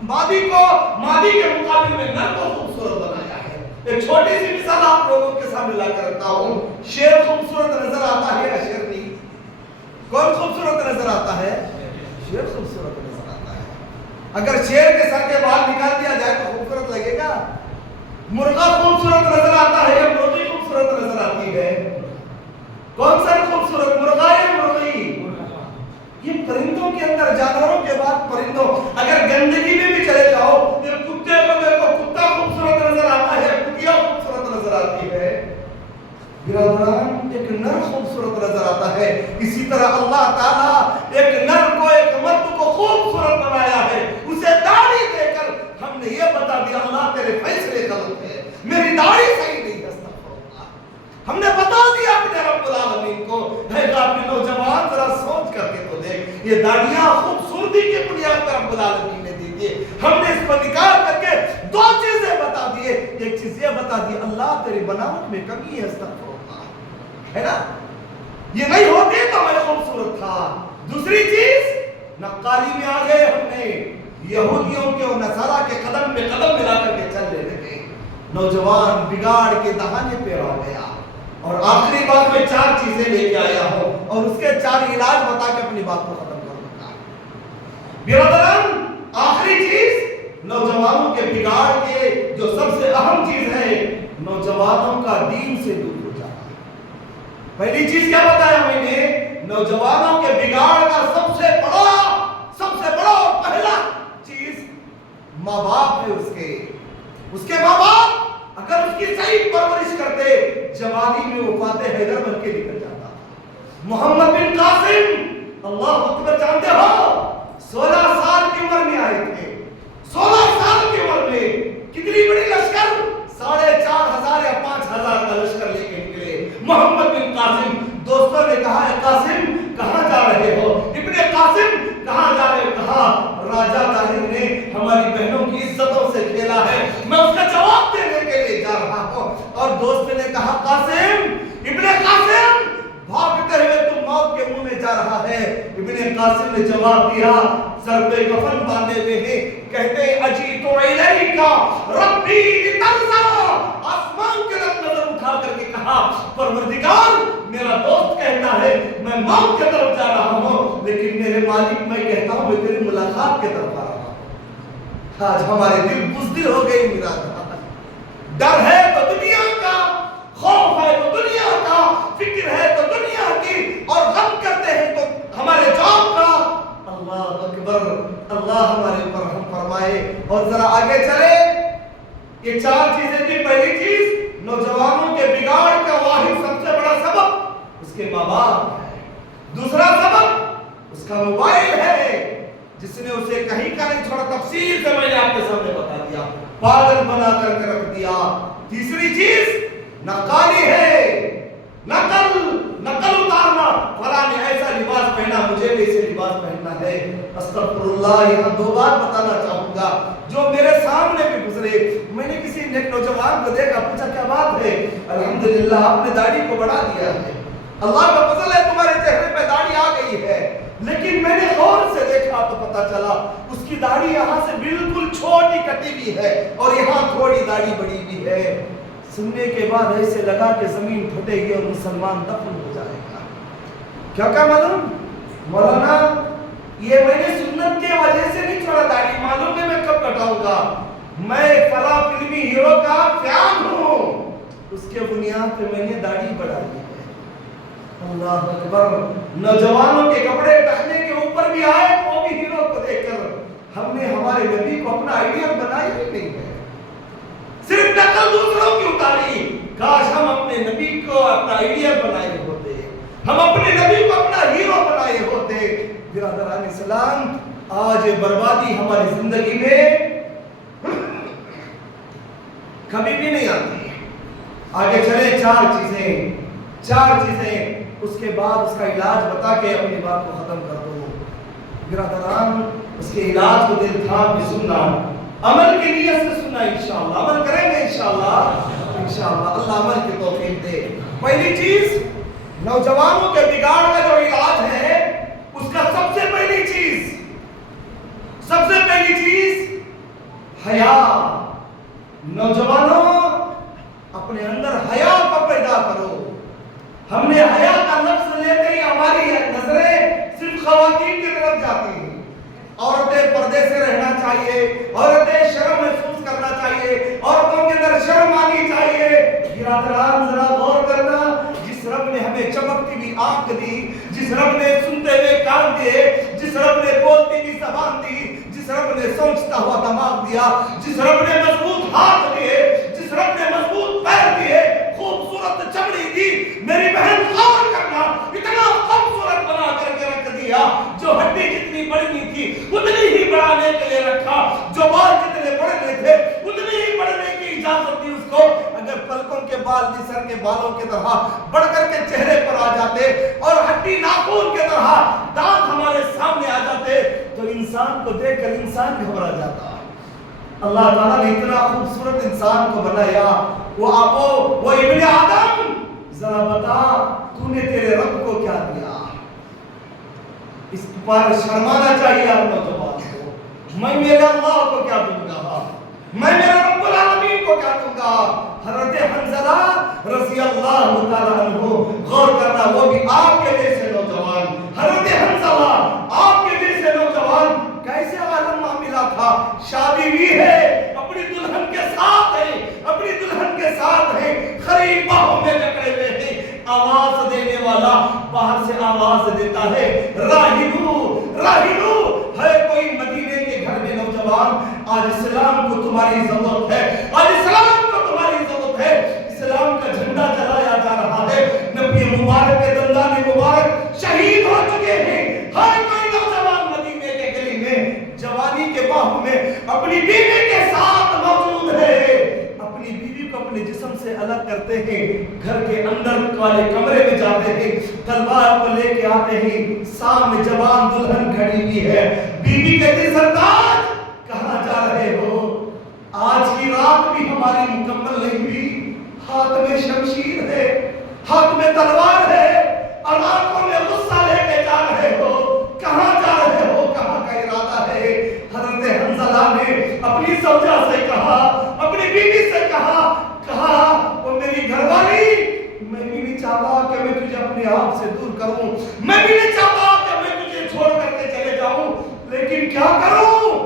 مقابل میں نر کو خوبصورت بنایا ہے. ایک چھوٹی سی مثال آپ لوگوں کے سامنے لا کر رکھتا ہوں. شیر خوبصورت نظر آتا ہے یا شیر نہیں؟ کون خوبصورت نظر آتا ہے؟ شیر خوبصورت نظر آتا ہے. اگر شیر کے سر کے بال نکال دیا جائے تو خوبصورت لگے گا؟ مرغا خوبصورت نظر آتا ہے یا مرغی خوبصورت نظر آتی ہے؟ کون سا خوبصورت، مرغا یا مرغی؟ یہ پرندوں کے اندر، جانوروں کے بعد پرندوں. اگر گندگی میں بھی چلے جاؤ، یہ کتے کو میرے کو کتا خوبصورت نظر آتا ہے، کتیا خوبصورت نظر آتی ہے. برادران، ایک نر خوبصورت نظر آتا ہے. اسی طرح اللہ تعالیٰ ایک نر کو، ایک مرد کو خوبصورت بنایا ہے. اسے داڑھی دے کر ہم نے یہ بتا دیا اللہ تیرے فیصلے غلط ہے، میری داڑھی صحیح نہیں ہے. ہم نے بتا دیا اپنے رب العالمین کو. ہے غافل نوجوان، ذرا سوچ کر کے تو دیکھ. یہ داڑیاں خوبصورتی کی بنیاد پر رب العالمین نے دی ہے. ہم نے اس پر نکال کر کے دو چیزیں بتا دیے. ایک چیز یہ بتا دی اللہ تیری بناوٹ میں کمی ہے، ہے نا، یہ نہیں ہوتی تو میں خوبصورت تھا. دوسری چیز نقالی میں آ گئے. ہم نے یہودیوں کے اور نصارا کے قدم پہ قدم ملا کر کے چلنے لگے. نوجوان بگاڑ کے دہانے پہ آ گیا. اور آخری بات میں 4 چیزیں لے کے آیا ہوں اور اس کے 4 علاج بتا کے اپنی بات کو ختم کروں گا. برادران، آخری چیز نوجوانوں کے بگاڑ کے جو سب سے اہم چیز ہے، نوجوانوں کا دین سے دور ہو جانا. پہلی چیز کیا بتایا میں نے؟ نوجوانوں کے بگاڑ کا سب سے بڑا اور پہلا چیز ماں باپ ہے. اس کے ماں باپ اگر اس کی صحیح پرورش کرتے، جوانی میں وہ فاتح حیدر بن کے نکل جاتا. محمد بن قاسم، اللہ اکبر، جانتے ہو 16 سال کی عمر میں آئے تھے. 16 سال کی عمر میں کتنی بڑی لشکر، 4,500 یا 5,000 کا لشکر لے کے نکلے. محمد بن قاسم، دوستوں نے کہا ہے قاسم کہاں کہا قاسم ابن قاسم بھاگتے ہوئے تم موت کے منہ میں جا رہا ہے. ابن قاسم نے جواب دیا سر پہ کفن باندھے ہوئے ہیں کہتے اجیت الیک ربی لترضى. آسمان کی طرف نظر اٹھا کر کے کہا پروردگار میرا دوست کہتا ہے میں موت کی طرف جا رہا ہوں لیکن میرے مالک میں کہتا ہوں میں تیری ملاقات کی طرف آ رہا ہوں. آج ہمارے دل بزدل ہو گئی میرا ڈر ہے تو دنیا کا خوف ہے تو دنیا کا فکر ہے تو دنیا کی اور غم کرتے ہیں تو ہمارے جاب کا. اللہ اکبر اللہ ہمارے اوپر رحم فرمائے. اور ذرا آگے چلے یہ چار چیزیں تھی. پہلی چیز نوجوانوں کے بگاڑ کا واحد سب سے بڑا سبب اس کے ماں باپ ہے. دوسرا سبب اس کا موبائل ہے جس نے اسے کہیں کا نہیں چھوڑا. تفصیل سے میں نے آپ کے سامنے بتا دیا پاگل بنا کر کے رکھ دیا. تیسری چیز نقالی ہے نقل اتارنا. فلاں نے ایسا لباس پہنا مجھے بھی ایسے لباس پہننا ہے. استغفر اللہ. یہاں دو بات بتانا چاہوں گا جو میرے سامنے بھی گزرے. میں نے کسی نیک نوجوان کو دیکھا پوچھا کیا بات ہے. الحمدللہ آپ نے داڑھی کو بڑھا دیا ہے. اللہ کا فضل ہے تمہارے چہرے پہ داڑھی آ گئی ہے. لیکن میں نے غور سے دیکھا تو پتا چلا اس کی داڑھی یہاں سے بالکل چھوٹی کٹی ہوئی ہے اور یہاں تھوڑی داڑھی بڑی ہوئی ہے. سننے کے بعد ایسے لگا کہ زمین پھٹے گی اور مسلمان دفن ہو جائے گا. کیا معلوم مولانا یہ میں نے سنت کے وجہ سے نہیں چھوڑا داڑھی. معلوم نہیں میں کب کٹاؤں گا. میں فلاں فلمی ہیرو کا فین ہوں اس کے بنیاد پہ میں نے داڑھی بڑھائی ہے. اللہ اکبر. نوجوانوں کے کپڑے ٹکنے کے اوپر بھی آئے وہ بھی ہیرو کو دیکھ کر ہم نے ہمارے نبی کو اپنا آئیڈیل بنایا ہی نہیں ہے. صرف نقل دوسروں کی اتاری. کاش ہم اپنے نبی کو اپنا آئیڈیل بنائے ہوتے ہم اپنے نبی کو اپنا ہیرو بنائے ہوتے. برادران اسلام آج بربادی ہماری زندگی میں کبھی بھی نہیں آتی. آگے چلے چار چیزیں اس کے بعد اس کا علاج بتا کے اپنی بات کو ختم کر دو. برادران اس کے علاج کو دل تھام کے سننا عمل کی نیت سے سننا. انشاءاللہ عمل کریں گے انشاءاللہ اللہ عمل کی توفیق دے. پہلی چیز نوجوانوں کے بگاڑ کا جو علاج ہے اس کا سب سے پہلی چیز حیا. نوجوانوں اپنے اندر حیا کو پیدا کرو. ہم نے حیا کا لفظ لیتے ہی ہماری نظریں صرف خواتین کی طرف جاتی ہیں. عورتیں پردے سے رہنا چاہیے, عورتیں شرم محسوس کرنا چاہیے, عورتوں کے اندر شرم آنی چاہیے. برادران ذرا غور کرنا جس رب نے ہمیں چمکتی ہوئی آنکھ دی, جس رب نے سنتے ہوئے کان دیے, جس رب نے بولتی ہوئی زبان دی, جس رب نے سوچتا ہوا دماغ دیا, جس رب نے مضبوط ہاتھ دیے, جس رب نے مضبوط پیر دیے, خوبصورت چمڑی دی, میری بہن غور کرنا اتنا خوبصورت بنا کر کے رکھ دیا. جو ہڈی جتنی بڑھنی تھی اتنی ہی بڑھانے کے لیے رکھا, جو بال جتنے بڑھنے تھے اتنی ہی بڑھنے کی اجازت دی اس کو. اگر پلکوں کے بال بھی سر کے بالوں کی طرح بڑھ کر کے چہرے پر آ جاتے اور ہڈی ناخن کی طرح دانت ہمارے سامنے آ جاتے تو انسان کو دیکھ کر انسان گھبرا جاتا. اللہ تعالیٰ نے اتنا خوبصورت انسان کو بنایا. وہ ابن آدم ذرا بتا تو نے تیرے رب کو کیا دیا. اس پر شرمانا چاہیے آپ نوجوان کو. میں میرے اللہ کو کیا دوں گا, میں میرے رب العالمین کو کیا دوں گا. حضرت حنظلہ رضی اللہ تعالیٰ عنہ غور کرنا وہ بھی آپ کے جیسے نوجوان. حضرت حنظلہ آپ کے جیسے نوجوان کیسے عالم معاملہ تھا. شادی بھی ہے, اپنی دلہن کے ساتھ ہے, اپنی دلہن کے ساتھ ہے, قریب باہوں میں جکڑے ہوئے ہیں. آواز دینے والا باہر سے آواز دیتا ہے راہلو راہلو. ہے کوئی مدینے کے گھر میں نوجوان, آج اسلام کو تمہاری ضرورت ہے, آج اسلام کو تمہاری ضرورت ہے. اسلام کا جھنڈا چلایا جا رہا ہے. نبی مبارک کے دندان مبارک شہید ہو چکے ہیں. ہر کوئی نوجوان مدینے کے گلی میں جوانی کے باہوں میں اپنی بیوی کے ساتھ موجود ہے. اپنی بیوی کو اپنے جسم سے الگ کرتے ہیں, گھر کے اندر والے کمرے میں جاتے ہیں, تلوار کو لے کے آتے ہیں. سامنے جوان دلہن کھڑی ہوئی ہے. بیوی کہتی سرتاج کہاں جا رہے ہو, آج کی رات بھی ہماری مکمل نہیں ہوئی, ہاتھ میں شمشیر ہے، ہاتھ میں تلوار ہے، اور آنکھوں میں غصہ لے کے جا رہے ہو. کہاں جا رہے ہو؟ کہاں کا ارادہ ہے؟ حضرت حنظلہ نے اپنی زوجہ سے کہا، اپنی بیوی سے کہا وہ میری گھر والی، میں بھی نہیں چاہتا کہ میں تجھے اپنے آپ سے دور کروں، میں بھی نہیں چاہتا کہ میں تجھے چھوڑ کر کے چلے جاؤں، لیکن کیا کروں؟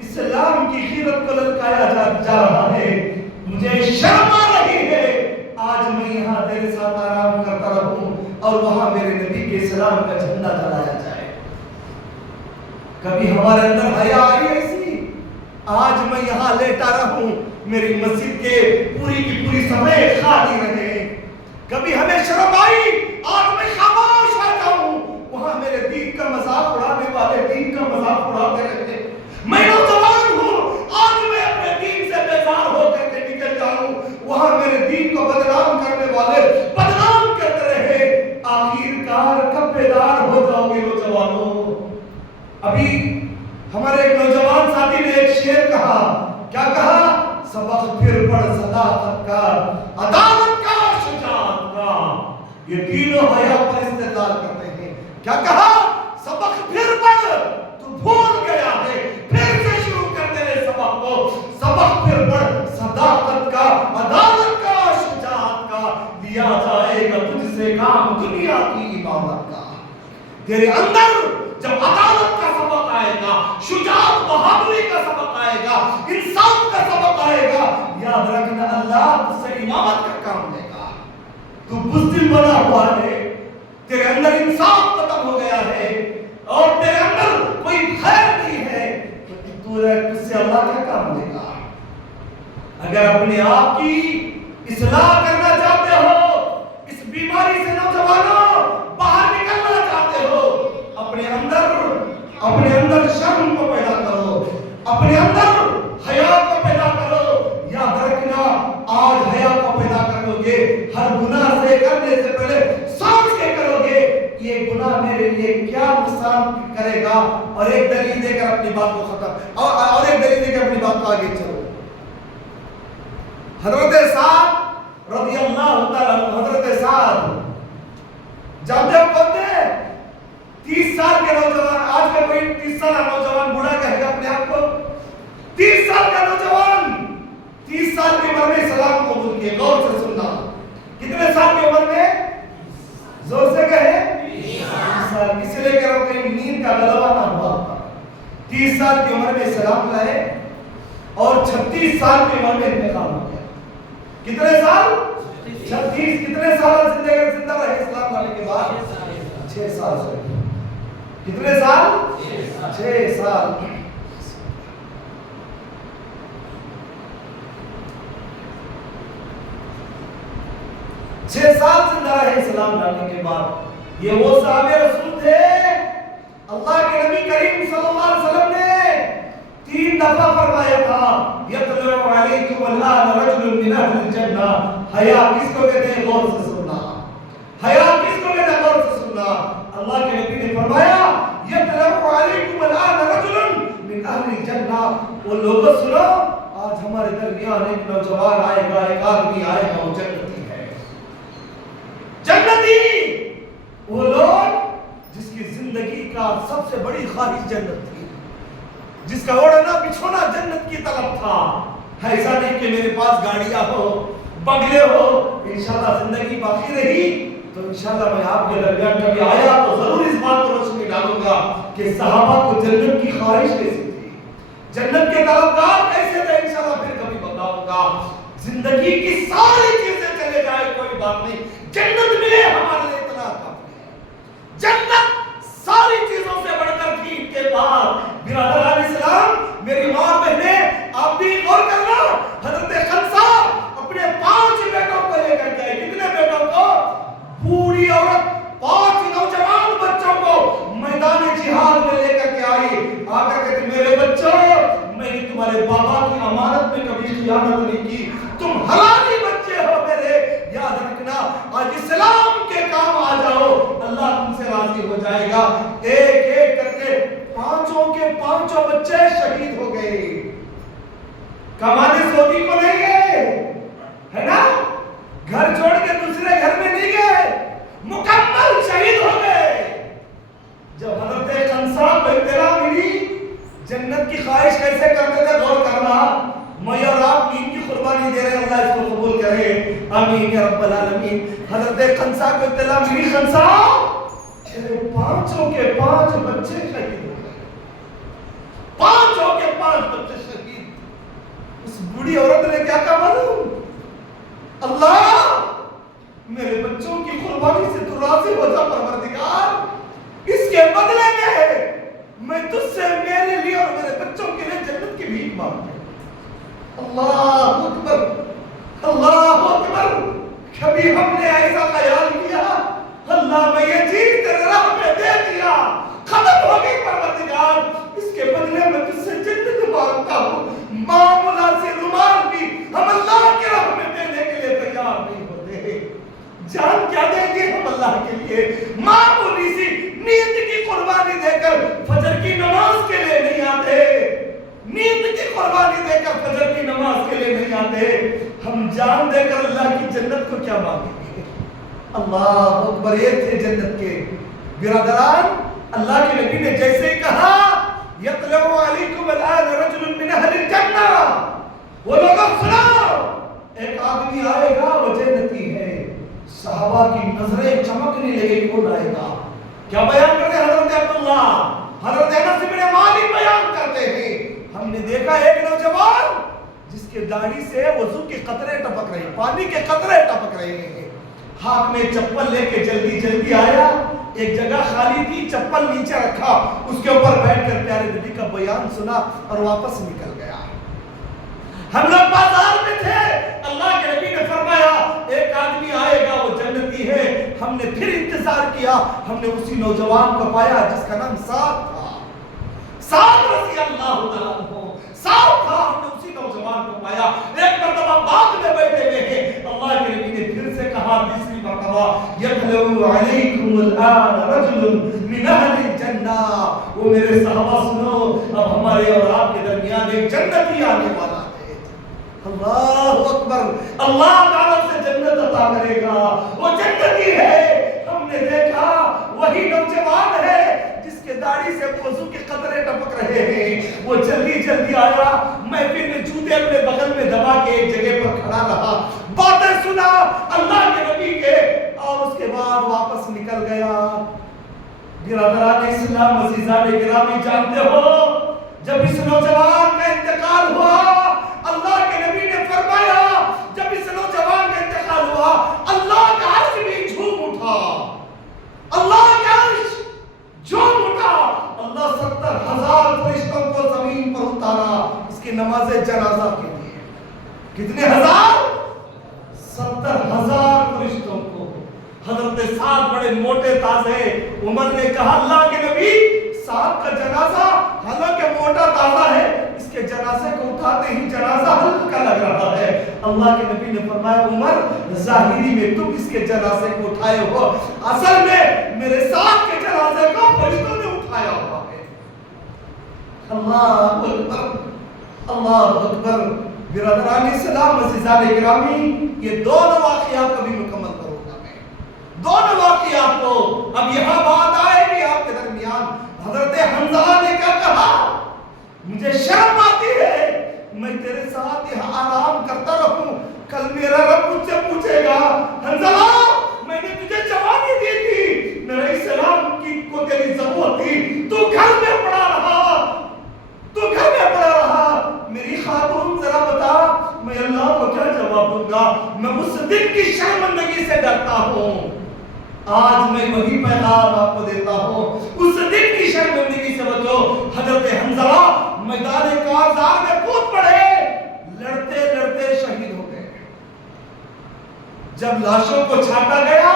اسلام کی خیرت کو للکایا جا رہا ہے، مجھے شرم آ رہی ہے. آج میں یہاں تیرے ساتھ آرام کرتا رہوں اور وہاں میرے نبی کے اسلام کا جھنڈا جلایا جائے. کبھی ہمارے اندر حیا آئی ایسی؟ آج میں یہاں لیٹا رہوں، میری مسجد کے پوری کی پوری صفحے خالی رہے. کبھی ہمیں شرم آئی، آج میں خاموش ہو جاؤں، وہاں میرے دین کا مذاق اڑانے والے دین کا مذاق اڑاتے رہتے. میں نوجوان ہوں، آج میں اپنے دین سے بیزار ہو کر کے نکل جاؤں، وہاں میرے دین کو بدنام کرنے والے بدنام کرتے رہے. آخر کار کب بیدار ہو جاؤ گے نوجوانوں؟ ابھی ہمارے ایک نوجوان ساتھی نے ایک شعر کہا. کیا کہا؟ سبق پھر پڑھ صداقت کا، عدالت کا، شجاعت کا. یہ تینوں حیا پر استدلال کرتے ہیں. کیا کہا؟ سبق پھر پڑھ، تو بھول گیا ہے، پھر سے شروع کر دے سبق کو. سبق پھر پڑھ صداقت کا، عدالت کا، شجاعت کا. لیا جائے گا تجھ سے کام دنیا کی عبادت کا. تیرے اندر جب عدالت کا سبق آئے گا، شجاعت بہادری کا سبق آئے گا، انصاف کا سبق آئے گا، یاد رکھنا اللہ تجھ سے امامت کا کام لے گا. تو بزدل بنا ہوا ہے، تیرے اندر انصاف ختم ہو گیا ہے اور تیرے اندر کوئی خیر نہیں ہے، تو تجھ سے اللہ کا کام لے گا. اگر اپنے آپ کی اصلاح کرنا چاہتے ہو، اس بیماری سے نوجوانوں باہر نکلنا چاہتے ہو، اپنے اندر شرم کو پیدا کرو، اپنے اندر حیا کو پیدا کرو. یاد رکھنا آج حیا کو پیدا کرو گے، ہر گناہ سے کرنے سے پہلے سوچ کے کرو گے یہ گناہ میرے لیے کیا نقصان کرے گا، اور ایک دلیل دے کر اپنی بات کو ختم اور ایک دلیل دے کر اپنی بات کو آگے چلو. حضرت سعد رضی اللہ تعالیٰ عنہ، حضرت سعد جانتے ہو کون تھے؟ 30 سال کے نوجوان. آج کا کوئی 30 سال کا نوجوان بوڑھا کہے گا اپنے آپ کو؟ 30 سال کا نوجوان 30 سال کی عمر میں اسلام قبول کیے. غور سے سننا، کتنے سال کی عمر میں؟ زور سے کہے 30 سال. اس لیے کہہ رہا ہوں کہیں نیند کا غلبہ نہ ہوا. 30 سال کی عمر میں اسلام لائے اور 36 سال کی عمر میں انتقال ہو گیا. کتنے سال؟ 36. کتنے سال زندہ رہے اسلام لانے کے بعد؟ 6 سال سے. کتنے سال؟ 6 سال. چھ سال زندہ رہے اسلام لانے کے بعد. یہ وہ صحابہ رسول تھے اللہ کے نبی کریم صلی اللہ علیہ وسلم نے 3 دفعہ فرمایا تھا یطلع علیکم الآن رجل من اہل الجنہ. حیا کس کو کہتے ہیں؟ غور سے سننا. حیا کس کو کہتے ہیں؟ غور سے سننا. اللہ کے نبی نے فرمایا یطلع علیکم الآن رجل من اہل الجنہ. وہ لوگوں سنو، آج ہمارے درمیان ایک نوجوان آئے گا، ایک آدمی آئے گا، وہ جنتی ہے. جنتی وہ لوگ جس کی زندگی کا سب سے بڑی خواہش جنت تھی، جس کا اوڑھنا بچھونا جنت کی طرف تھا. ایسا نہیں کہ میرے پاس گاڑیاں ہو، بنگلے ہو، انشاءاللہ زندگی باقی رہی تو انشاءاللہ میں آپ کے درمیان کبھی آیا تو ضرور اس بات کو روشنی ڈالوں گا کہ صحابہ کو جنت کی خواہش کیسی تھی، جنت کے طلبگار کیسے تھے. انشاءاللہ پھر کبھی بتاؤں گا. زندگی کی ساری چیزیں چلے جائے کوئی بات نہیں، جنت ملے ہمارے لیے اتنا کافی ہے. جنت ساری چیزوں سے بڑھ کر تھی. کے بعد برادران اسلام، میری ماں بہنیں، آپ بھی غور کرنا. حضرت خنسا اپنے 5 بیٹوں کو لے کر گئے. کتنے بیٹوں کو؟ بوڑھی عورت 5 نوجوان بچوں کو میدان جہاد میں لے کر کے آئی. آ کر کہتے میرے بچوں، میں نے تمہارے بابا کی امانت میں کبھی خیانت نہیں کی، تم حلالی بچے ہو میرے. یاد رکھنا آج اسلام کے کام آ جاؤ، اللہ تم سے راضی ہو جائے گا. ایک ایک کر کے 5 کے 5 بچے شہید ہو گئے. کمانے سعودی کو نہیں گئے، ہے نا؟ گھر چھوڑ کے دوسرے گھر میں نہیں گئے، مکمل شہید ہو گئے۔ جب حضرت خنسا کو اطلاع ملی جنت کی خواہش کیسے کرتے تھے، غور کرنا، میں اور آپ نیند کی قربانی دے رہے ہیں، اللہ اس کو قبول کرے، آمین یا رب العالمین۔ حضرت خنسا کو اطلاع ملی، خنسا تیرے پانچوں کے پانچ بچے شہید ہو گئے، پانچوں کے پانچ بچے شہید۔ اس بوڑھی عورت نے کیا کہا معلوم؟ اللہ میرے بچوں کی قربانی سے تو راضی ہو جا پروردگار، اس کے بدلے میں تجھ سے میرے لیے اور میرے بچوں کے لیے جنت کی بھیک مانگتا ہوں۔ اللہ اکبر، اللہ اکبر۔ کبھی ہم نے ایسا خیال کیا اللہ میں یہ چیز تیرے راہ میں دے دیا، ختم ہو گئی پروردگار، اس کے بدلے میں تجھ سے جنت مانگتا ہوں۔ معاملہ سے رومال بھی ہم اللہ کے راہ میں دینے کے لیے تیار نہیں ہوتے، جان کیا دیں گے ہم اللہ کے لیے؟ معمولی سی نیند کی قربانی دے کر فجر کی نماز کے لیے نہیں آتے، نیند کی قربانی دے کر فجر کی نماز کے لیے نہیں آتے، ہم جان دے کر اللہ کی جنت کو کیا مانگیں گے؟ اللہ اکبر۔ یہ تھے جنت کے برادران، اللہ کے نبی نے جیسے کہا یطلع علیکم الآن رجل من اہل الجنہ، وہ لوگوں سنو ایک آدمی آئے گا وہ جنتی ہے۔ صحابہ کی نظریں چمکنے لگے، کون آئے گا؟ کیا بیان کرتے ہیں حضرت عبداللہ، حضرت انس بن مالک بیان کرتے ہیں، ہم نے دیکھا ایک نوجوان جس کے داڑھی سے وضو کے قطرے ٹپک رہے ہیں، پانی کے قطرے ٹپک رہے ہیں، ہاتھ میں چپل لے کے جلدی جلدی آیا، ایک جگہ خالی تھی، چپل نیچے رکھا، اس کے اوپر بیٹھ کر پیارے نبی کا بیان سنا اور واپس نکل گیا۔ ہم لوگ بازار میں تھے، اللہ کے نبی نے فرمایا ایک آدمی آئے گا وہ جنتی ہے، ہم نے پھر انتظار کیا، ہم نے اسی نوجوان کو پایا جس کا نام سعد تھا، سعد رضی اللہ تعالیٰ عنہ، سعد تھا، ہم نے اسی نوجوان کو پایا۔ ایک مرتبہ بعد میں بیٹھے ہوئے ہیں، اللہ کے نبی نے پھر سے کہا تیسری مرتبہ یطلع علیکم الآن رجل من اہل الجنہ، وہ میرے صحابہ سنو اب ہمارے اور آپ کے درمیان ایک جنتی آنے والا ہے۔ اللہ اکبر، اللہ تعالیٰ سے جنت عطا کرے گا، وہ جنتی ہے۔ ہم نے دیکھا وہی نوجوان ہے جس کے داڑھی سے وضو کے قطرے ٹپک رہے ہیں، وہ جلدی جلدی آیا، محفل میں جوتے اپنے بغل میں دبا کے ایک جگہ پر کھڑا رہا، باتیں سنا اللہ کے نبی کے، اور اس کے بعد واپس نکل گیا۔ برادران اسلام عزیزان گرامی، جانتے ہو جب اس نوجوان کا انتقال ہوا، اللہ کے نبی نے فرمایا جب اس نوجوان کا انتقال ہوا اللہ کا عرش بھی جھوم اٹھا، اللہ کا عرش جھوم اٹھا، اللہ 70,000 فرشتوں کو زمین پر اتارا اس کی نماز جنازہ کے لیے۔ کتنے ہزار؟ 70,000 فرشتوں کو۔ حضرت سعد بڑے موٹے تازے، عمر نے کہا اللہ کے نبی سعد کا جنازہ حالانکہ موٹا تازہ ہے، اس کے جنازے کو اٹھاتے ہی جنازہ ہلکا لگ رہا ہے۔ اللہ کے نبی نے فرمایا عمر ظاہری میں تم اس کے جنازے کو اٹھائے ہو، اصل میں میرے سعد کے جنازے کو فرشتوں نے اٹھایا ہوا ہے۔ اللہ اکبر، اللہ اکبر۔ برادران اسلام عزیزان گرامی، یہ دونوں واقعات کبھی مکمل کروں گا میں، دونوں واقعات کو۔ اب یہاں بات آئے گی آپ کے درمیان، حضرت حنظلہ نے کیا کہا؟ مجھے شرم آتی ہے میں تیرے ساتھ یہاں آرام کرتا رہوں، کل میرا رب مجھ سے پوچھے گا حنظلہ میں نے تجھے جوانی دی تھی، میرے اسلام کی کو تیری ضرورت تھی، تو گھر میں پڑا رہا، تو گھر میں پڑا رہا، میری خاتون ذرا بتا میں اللہ کو کیا جواب دوں گا؟ میں اس دن کی شرمندگی سے ڈرتا ہوں۔ آج میں وہی پیغام آپ کو دیتا ہوں، اس دن کی شرمندگی سے بچو۔ حضرت حنظلہ میدان کارزار میں کود پڑے، لڑتے لڑتے شہید ہو گئے۔ جب لاشوں کو چھانٹا گیا،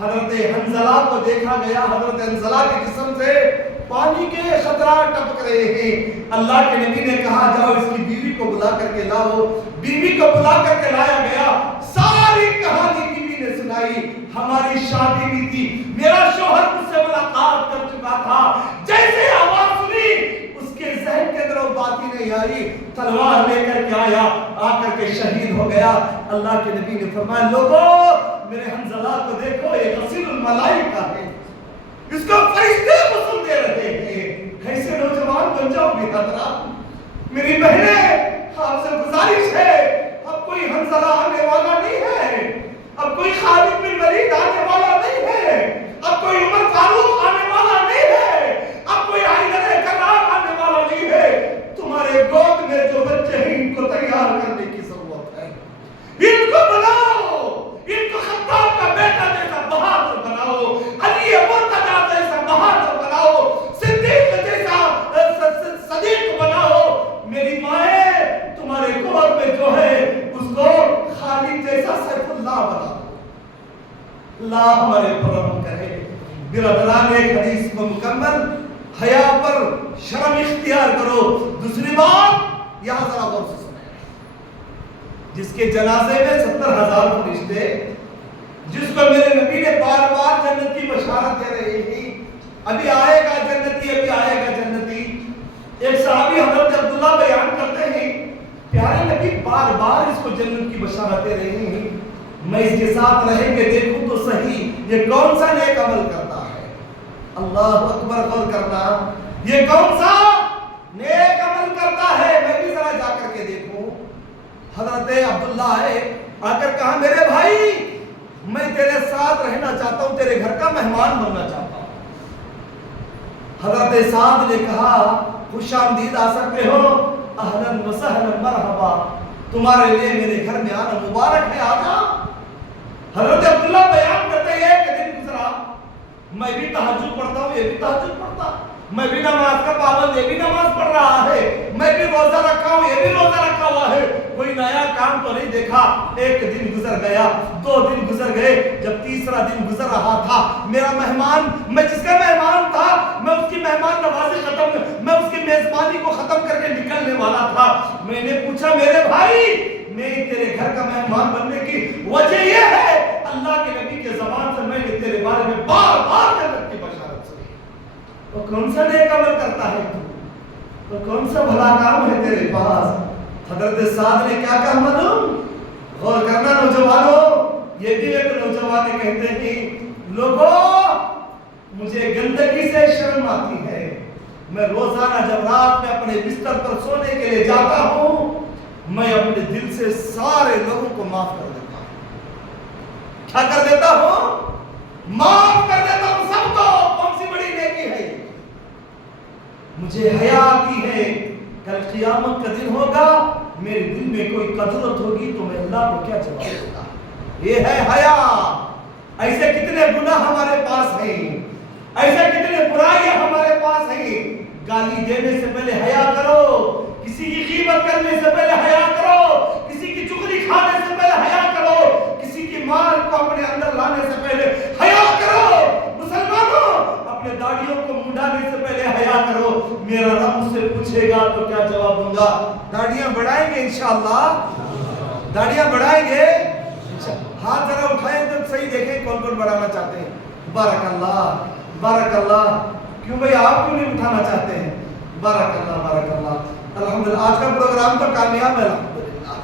حضرت حنظلہ کو دیکھا گیا، حضرت حنظلہ کے جسم سے پانی کے خطرات ٹپک رہے ہیں۔ اللہ کے نبی نے کہا جاؤ اس کی بیوی کو بلا کر کے لاؤ، بیوی کو بلا کر کے لایا گیا، ساری کہانی بیوی نے سنائی، ہماری شادی بھی تھی، میرا شوہر مجھ سے ملاقات کر چکا تھا، جیسے آواز سنی اس کے کے ذہن کے اندر وہ بات ہی نہیں آئی، تلوار لے کر کے آیا، آ کر کے شہید ہو گیا۔ اللہ کے نبی نے فرمایا لوگوں میرے حنظلہ کو دیکھو، یہ غسیل الملائکہ ہے، اس کو فرشتے غسل دے رہے ہیں۔ ایسے نوجوان بن جاؤ بھی حضرات، میری بہنیں آپ سے گزارش ہے، اب کوئی حنظلہ آنے والا نہیں ہے، اب کوئی خالد بن ولید آنے والا نہیں ہے، اب کوئی عمر فاروق آنے والا نہیں ہے، اب کوئی حیدر کرار آنے والا نہیں ہے۔ تمہارے گود میں جو بچے ہیں ان کو تیار کرنے کی ضرورت ہے، ان کو بناؤ، ان کو خطاب کا بیٹا جیسا بہادر بناؤ، علی مرتضیٰ جیسا بہادر بناؤ، صدیق جیسا صدیق بناؤ۔ میری مائیں تمہارے گود میں جو ہے اس کو خالد جیسا سیف اللہ بنا دو۔ اللہ ہمارے پرم کرے۔ برادران ایک حدیث کو مکمل، حیا پر شرم اختیار کرو۔ دوسری بات یہاں ذرا غور سے سنیں، جس کے جنازے میں 70,000 فرشتے، جس کو میرے نبی نے بار بار جنت کی بشارت دے رہے ہیں، ابھی آئے گا جنتی، ابھی آئے گا جنتی۔ ایک صحابی حضرت عبداللہ بیان کرتے ہیں پیارے نبی بار بار اس کو جنت کی بشارت دے رہے ہیں، میں اس کے ساتھ رہ کے دیکھوں تو صحیح یہ کون سا نیک عمل کرتا ہے۔ اللہ اکبر، غور کرنا، یہ کون سا نیک عمل کرتا ہے، میں بھی ذرا جا کر کے دیکھوں۔ حضرت عبداللہ آ کر کہا میرے بھائی میں تیرے ساتھ رہنا چاہتا ہوں، تیرے گھر کا مہمان بننا چاہتا ہوں۔ حضرت سعد نے کہا خوش آمدید، آ سکتے ہو، اہلاً وسہلاً مرحبا، تمہارے لیے میرے گھر میں آنا مبارک ہے، آجا۔ حضرت عبداللہ بیان کرتے ہیں ایک دن گزرا، میں بھی تہجد پڑھتا ہوں، یہ بھی تہجد پڑھتا، میں بھی نماز کا پابند، یہ بھی نماز پڑھ رہا ہے، میں بھی روزہ رکھا ہوں، یہ بھی روزہ رکھا ہوا ہے، کوئی نیا کام تو نہیں دیکھا۔ ایک دن گزر گیا، 2 دن گزر گئے، جب تیسرا دن گزر رہا تھا، میرا مہمان، میں جس کا مہمان تھا، میں اس کی مہمان نوازی میں اس کی میزبانی کو ختم کر کے نکلنے والا تھا۔ میں نے پوچھا میرے بھائی میں تیرے گھر کا مہمان بننے کی وجہ یہ ہے اللہ کے نبی کے زبان سے میں نے تیرے بارے میں بار بار جنت کی بشارت سنی۔ تو کون سا نیک عمل کرتا ہے تو کون سا بھلا کام ہے تیرے پاس؟ حضرت سعد نے کیا کہا معلوم؟ غور کرنا نوجوانوں، یہ بھی ایک نوجوان کہتے ہیں لوگوں مجھے گندگی سے شرم آتی ہے، میں روزانہ جب رات میں اپنے بستر پر سونے کے لیے جاتا ہوں میں اپنے دل سے سارے لوگوں کو معاف کر دیتا ہوں۔ کیا کر دیتا ہوں؟ معاف کر دیتا ہوں سب کو۔ کون سی بڑی نیکی ہے؟ مجھے حیا آتی ہے، کل قیامت کا دن ہوگا، میرے دل میں کوئی قدرت ہوگی تو میں اللہ کو کیا جواب دوں گا؟ یہ ہے حیا۔ ایسے کتنے گناہ ہمارے پاس ہیں، ایسے کتنے برائیاں ہمارے پاس ہیں۔ گالی دینے سے پہلے حیا کرو، کسی کی غیبت کرنے سے پہلے حیا کرو، کسی کی چغلی کھانے سے پہلے حیا کرو، کسی کی مال کو اپنے اندر لانے سے پہلے حیا کرو۔ مسلمانوں اپنے داڑھیوں کو منڈانے سے پہلے حیا کرو۔ میرا رب مجھ سے پوچھے گا تو کیا جواب دوں گا؟ داڑھیاں بڑھائیں گے انشاءاللہ، داڑھیاں بڑھائیں گے۔ ہاتھ ذرا اٹھائیں تو صحیح دیکھیں کون کون بڑھانا چاہتے ہیں۔ بارک اللہ، بارک اللہ۔ کیوں بھئی آپ کیوں نہیں اٹھانا چاہتے ہیں؟ بارک اللہ، بارک اللہ۔ الحمدللہ آج کا پروگرام تو کامیاب ہے الحمدللہ۔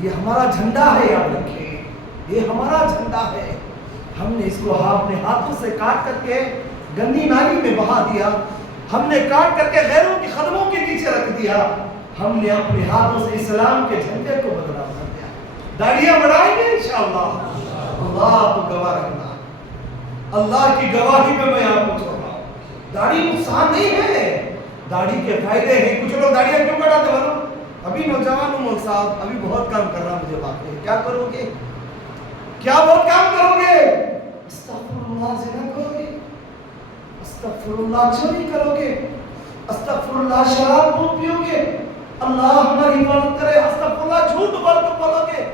یہ ہمارا جھنڈا ہے، یاد رکھیں یہ ہمارا جھنڈا ہے۔ ہم نے اس کو اپنے ہاتھوں سے کاٹ کر کے گندی نالی میں بہا دیا، ہم نے کاٹ کر کے غیروں کے قدموں کے نیچے رکھ دیا، ہم نے اپنے ہاتھوں سے اسلام کے جھنڈے کو بدنام کر دیا۔ داڑیاں بڑھائیں گے انشاءاللہ۔ اللہ کو گواہ رکھنا، اللہ کی گواہی میں آپ کو چھوڑ رہا ہوں، داڑھی نقصان نہیں ہے، داڑھی کے فائدے ہیں۔ کچھ لوگ داڑیاں کیوں کٹاتے ہیں؟ ابھی نوجوان ہوں مول صاحب، ابھی بہت کام کرنا مجھے باقی ہے۔ کیا کرو گے؟ کیا بہت کام کرو گے؟ استغفر اللہ زنا کرو گے، استغفر اللہ چوری کرو گے، استغفر اللہ شراب پیو گے، اللہ ہماری حفاظت کرے، استغفر اللہ جھوٹ بولو گے،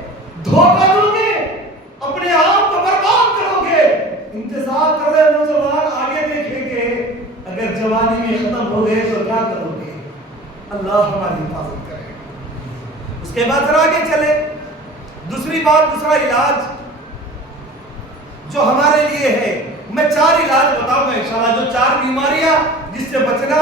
دھوکہ دو گے، اپنے آپ کو برباد کرو گے۔ انتظار کر رہے نوجوان آگے دیکھیں گے، اگر جوانی میں ختم ہو گئے تو کیا کرو گے؟ اللہ ہماری حفاظت کرے۔ اس کے بعد ذرا آگے چلے، دوسری بات، دوسرا علاج جو ہمارے لیے ہے، میں 4 علاج بتاؤں گا انشاءاللہ، جو 4 بیماریاں جس سے بچنا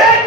1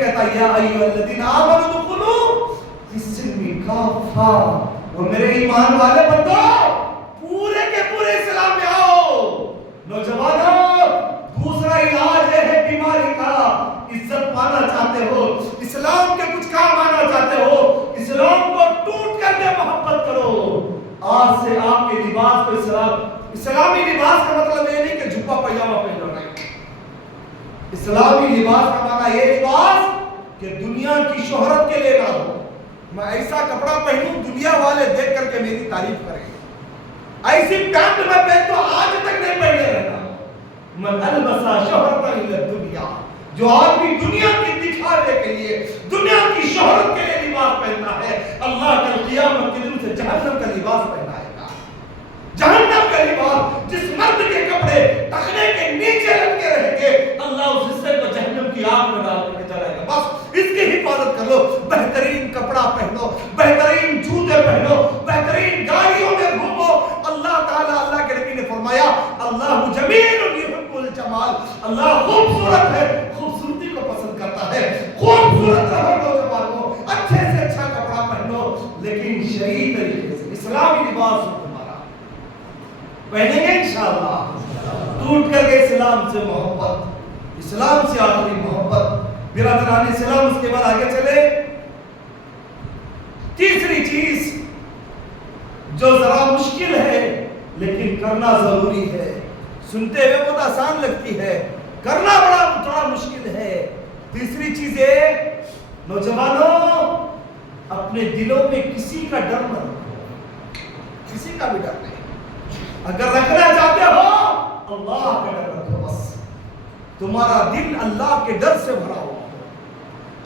کہتا یا ایھا الذین آمنوا ادخلوا فی السلم کافہ، وہ میرے ایمان والے بندو پورے کے پورے اسلام میں آؤ۔ نوجوانوں، دوسرا علاج ہے بیماری کا، عزت پانا چاہتے ہو، اسلام کے کچھ کام آنا چاہتے ہو، اسلام کو ٹوٹ کر کے محبت کرو۔ آج سے آپ کے لباس کو اسلامی لباس کا مطلب یہ نہیں کہ جھپا پائجامہ پہن رہے ہیں۔ اسلامی لباس کا معنی یہ لباس کہ دنیا کی شہرت کے لیے نہ ہو، میں ایسا کپڑا پہنوں دنیا والے دیکھ کر کے میری تعریف کریں، ایسی پینٹ میں پہن تو آج تک نہیں پہنے رہتا۔ من البسا شہرت الی الدنیا، جو آدمی دنیا کی دکھاوے کے لیے، دنیا کی شہرت کے لیے لباس پہنتا ہے، اللہ کل قیامت کے دن سے جہنم کا لباس پہنائے گا۔ جہنم کا لباس، جس مرد کے کپڑے ٹخنے کے نیچے لٹکے رہیں گے، اللہ اس حصے کو جہنم کی آگ میں ڈال کے چلائے گا۔ بس اس کی حفاظت کر لو، بہترین کپڑا پہنو، بہترین جوتے پہنو، بہترین گاڑیوں میں گھومو۔ اللہ تعالیٰ، اللہ کے نبی نے فرمایا اللہ جمیل یحب الجمال، اللہ خوبصورت ہے، خوبصورتی کو پسند کرتا ہے۔ خوبصورت رہو نوجوانوں، اچھے سے اچھا کپڑا پہنو، لیکن شرعی طریقے سے اسلامی لباس ہو تمہارا، پہنیں گے انشاءاللہ، ٹوٹ کر کے اسلام سے محبت، اسلام سے آخری محبت۔ برادران اسلام، اس کے بعد آگے چلے، تیسری چیز جو ذرا مشکل ہے لیکن کرنا ضروری ہے، سنتے ہوئے بہت آسان لگتی ہے، کرنا بڑا تھوڑا مشکل ہے۔ تیسری چیز ہے نوجوانوں، اپنے دلوں میں کسی کا ڈر نہ رکھو، کسی کا بھی ڈر نہیں۔ اگر رکھنا چاہتے ہو اللہ کا ڈر رکھو، بس تمہارا دل اللہ کے ڈر سے بھرا ہوا ہو،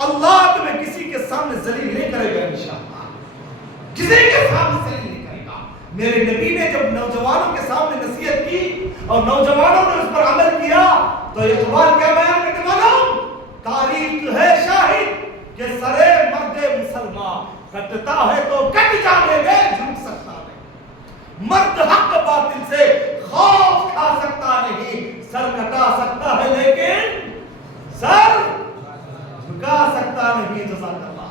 اللہ تمہیں کسی کے سامنے ذلیل نہیں کرے گا انشاءاللہ، کسی کے سامنے ذلیل نہیں کرے گا۔ میرے نبی نے جب نوجوانوں کے سامنے نصیحت کی اور نوجوانوں نے اس پر عمل کیا تو اقبال کیا بیان کرتے معلوم؟ تاریخ ہے شاہد کہ سرے مرد مسلمان کٹتا ہے تو کٹ جانے دے، جھک سکتا نہیں۔ مرد حق باطل سے خوف کھا سکتا نہیں، سر کٹا سکتا ہے لیکن سر جھکا سکتا نہیں۔ جزاک اللہ،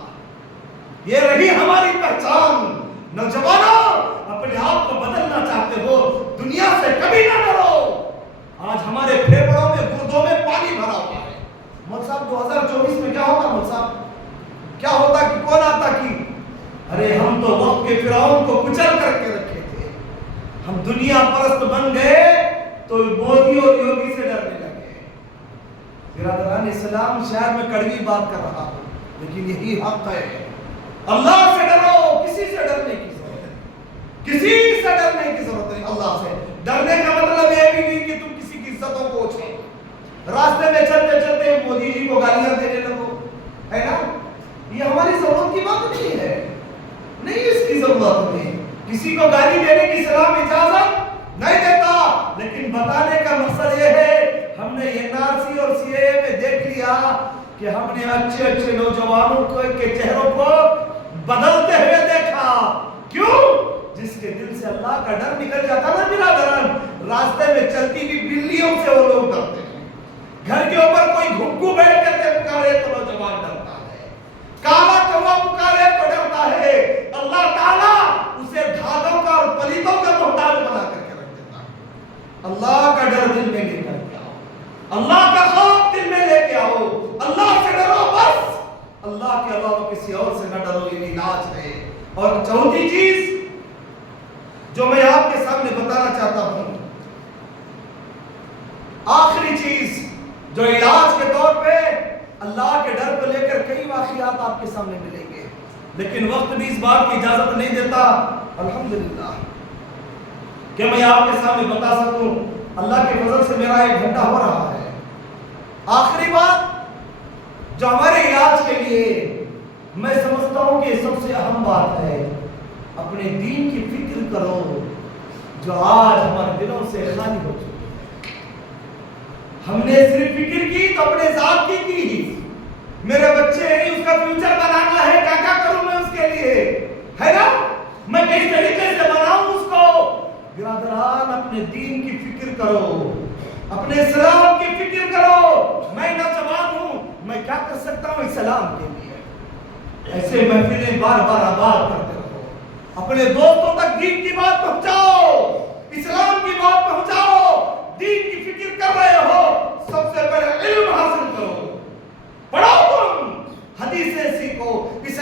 یہ رہی ہماری پہچان۔ نوجوانوں، اپنے آپ کو بدلنا چاہتے ہو، دنیا سے کبھی نہ ڈرو۔ آج ہمارے پھیپھڑوں میں، گردوں میں پانی بھرا ہوا ہے۔ مول صاحب 2024 میں کیا ہوتا؟ مول صاحب کیا ہوتا کہ کون آتا کہ ارے ہم تو وقت کے فرعون کو کچل کر کے رکھے تھے، ہم دنیا پرست بن گئے تو مودی اور یوگی سے ڈرنے لگے۔ برادران اسلام، شاید میں کڑوی بات کر رہا ہوں لیکن یہی حق ہے۔ اللہ سے ڈرو، کسی سے ڈرنے کی ضرورت ہے، کسی سے ڈرنے کی ضرورت ہے۔ اللہ سے ڈرنے کا مطلب یہ بھی نہیں کہ تم کسی کی عزتوں کو چھوڑو، راستے میں چلتے چلتے مودی جی کو گالیاں دینے لگو، ہے نا؟ یہ ہماری ضرورت کی بات نہیں ہے، نہیں اس کی ضرورت نہیں۔ کسی کو گالی دینے کی اسلام اجازت نہیں دیتا، لیکن بتانے کا مقصد یہ ہے ہم نے این آر سی اور سی اے اے میں دیکھ لیا کہ ہم نے اچھے اچھے نوجوانوں کے چہروں کو بدلتے ہوئے دیکھا۔ کیوں؟ جس کے دل سے اللہ کا ڈر نکل جاتا نا برادران، راستے میں چلتی ہوئی بلیوں سے وہ لوگ ڈرتے ہیں۔ گھر کے اوپر کوئی گھگو بیٹھ کر کے پکارے تو نوجوان ڈرتا ہے، کالا کوا پکارے تو ڈرتا ہے۔ اللہ تعالیٰ اسے دھاگوں کا اور پلیتوں کا محتاج بنا کر کے رکھ دیتا ہے۔ اللہ کا ڈر دل میں لے کر کے آؤ، اللہ کا خوف دل میں لے کے آؤ، اللہ سے ڈرو، بس اللہ کے علاوہ کسی اور سے نہ ڈرو، یہ علاج ہے۔ اور چوتھی چیز جو میں آپ کے سامنے بتانا چاہتا ہوں، آخری چیز جو علاج کے طور پہ اللہ کے ڈر کو لے کر کئی واقعات آپ کے سامنے ملیں گے، لیکن وقت بھی اس بات کی اجازت نہیں دیتا الحمدللہ کہ میں آپ کے سامنے بتا سکوں۔ اللہ کے فضل سے میرا 1 گھنٹہ ہو رہا ہے۔ آخری بات جو ہمارے علاج کے لیے میں سمجھتا ہوں کہ سب سے اہم بات ہے، اپنے دین کی فکر کرو جو آج ہمارے دلوں سے خالی ہو چکی ہے۔ ہم نے صرف فکر کی تو اپنے ذات کی، میرے بچے ہیں اس کا فیوچر بنانا ہے، کیا کیا کروں میں اس کے لیے، ہے نا؟ میں کس طریقے سے بناؤں اس کو۔ برادران، اپنے دین کی فکر کرو، اپنے اسلام کی فکر کرو۔ میں نوجوان ہوں، میں کیا کر سکتا ہوں اس اسلام کے لیے ایسے محفلیں بار بار آباد کرتے رہو، اپنے دوستوں تک دین کی بات پہنچاؤ، اسلام کی بات پہنچاؤ، دین کی فکر کر رہے ہو سب سے پہلے علم حاصل کرو، پڑھو، تم حدیثیں سیکھو، اس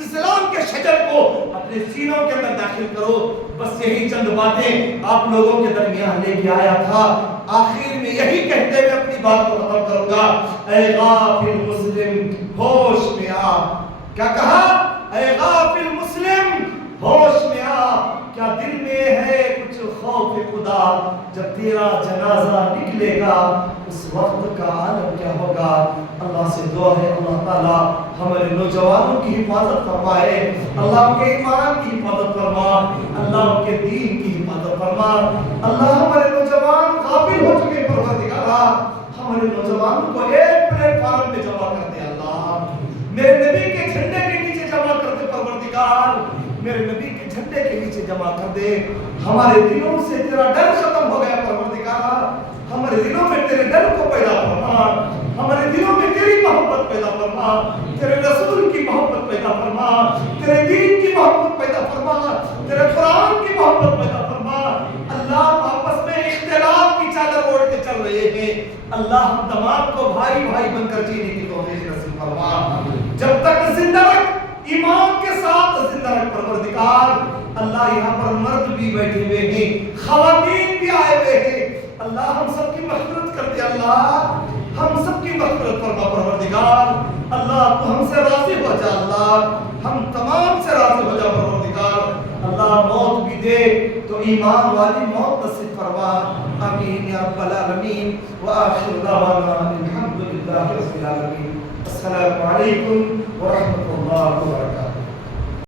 اسلام کے شجر کو اپنے سینوں کے اندر داخل کرو۔ بس یہی چند باتیں آپ لوگوں کے درمیان لے کے آیا تھا۔ آخر میں یہی کہتے ہوئے اپنی بات کو ختم کروں گا، اے غافل مسلم ہوش میں آ۔ کیا کہا؟ اے غافل مسلم ہوش میں آ، کیا دل میں ہے کچھ خوف خدا؟ جب تیرا جنازہ نکلے گا اس وقت کا عالم کیا ہوگا؟ اللہ سے دعا ہے اللہ تعالیٰ ہمارے نوجوانوں کی حفاظت فرمائے، اللہ ان کے ایمان کی حفاظت فرما، اللہ ان کے دین کی حفاظت فرما۔ اللہ ہمارے نوجوان غافل ہو چکے پروردگارا، ہمارے نوجوانوں کو ایک پلیٹ فارم میں جمع کر دے اللہ، میرے نبی کے جھنڈے کے نیچے جمع کر دے پروردگار، میرے نبی کے جھنڈے کے نیچے جمع کر دے۔ ہمارے دلوں سے تیرا ڈر ختم ہو گیا پروردگار، ہمارے دلوں میں تیرے ڈر کو پیدا فرما، ہمارے دلوں میں تیری محبت پیدا فرما، تیرے رسول کی محبت پیدا فرما، تیرے دین کی محبت پیدا فرما، تیرے قرآن کی محبت پیدا فرما۔ اللہ آپس میں اختلاف کی چادر اوڑھ کے چل رہے ہیں، اللہ ہم تمام کو بھائی بھائی بن کر جینے کی توفیق نصیب فرما۔ جب تک زندہ رکھ، ایمان کے ساتھ زندہ رکھ پروردگار۔ اللہ یہاں پر مرد بھی بیٹھے ہوئے ہیں، خواتین بھی آئے ہوئے ہیں، اللہ ہم سب کی مغفرت کر دے، اللہ ہم سب کی مغفرت فرما پروردگار۔ اللہ تو ہم سے راضی ہو جا، اللہ ہم تمام سے راضی ہو جا پروردگار۔ اللہ موت بھی دے تو ایمان والی موت نصیب فرما، آمین یا رب العالمین۔ وآخر دعوانا الحمد للہ رب العالمین۔ السلام علیکم ورحمۃ اللہ وبرکاتہ۔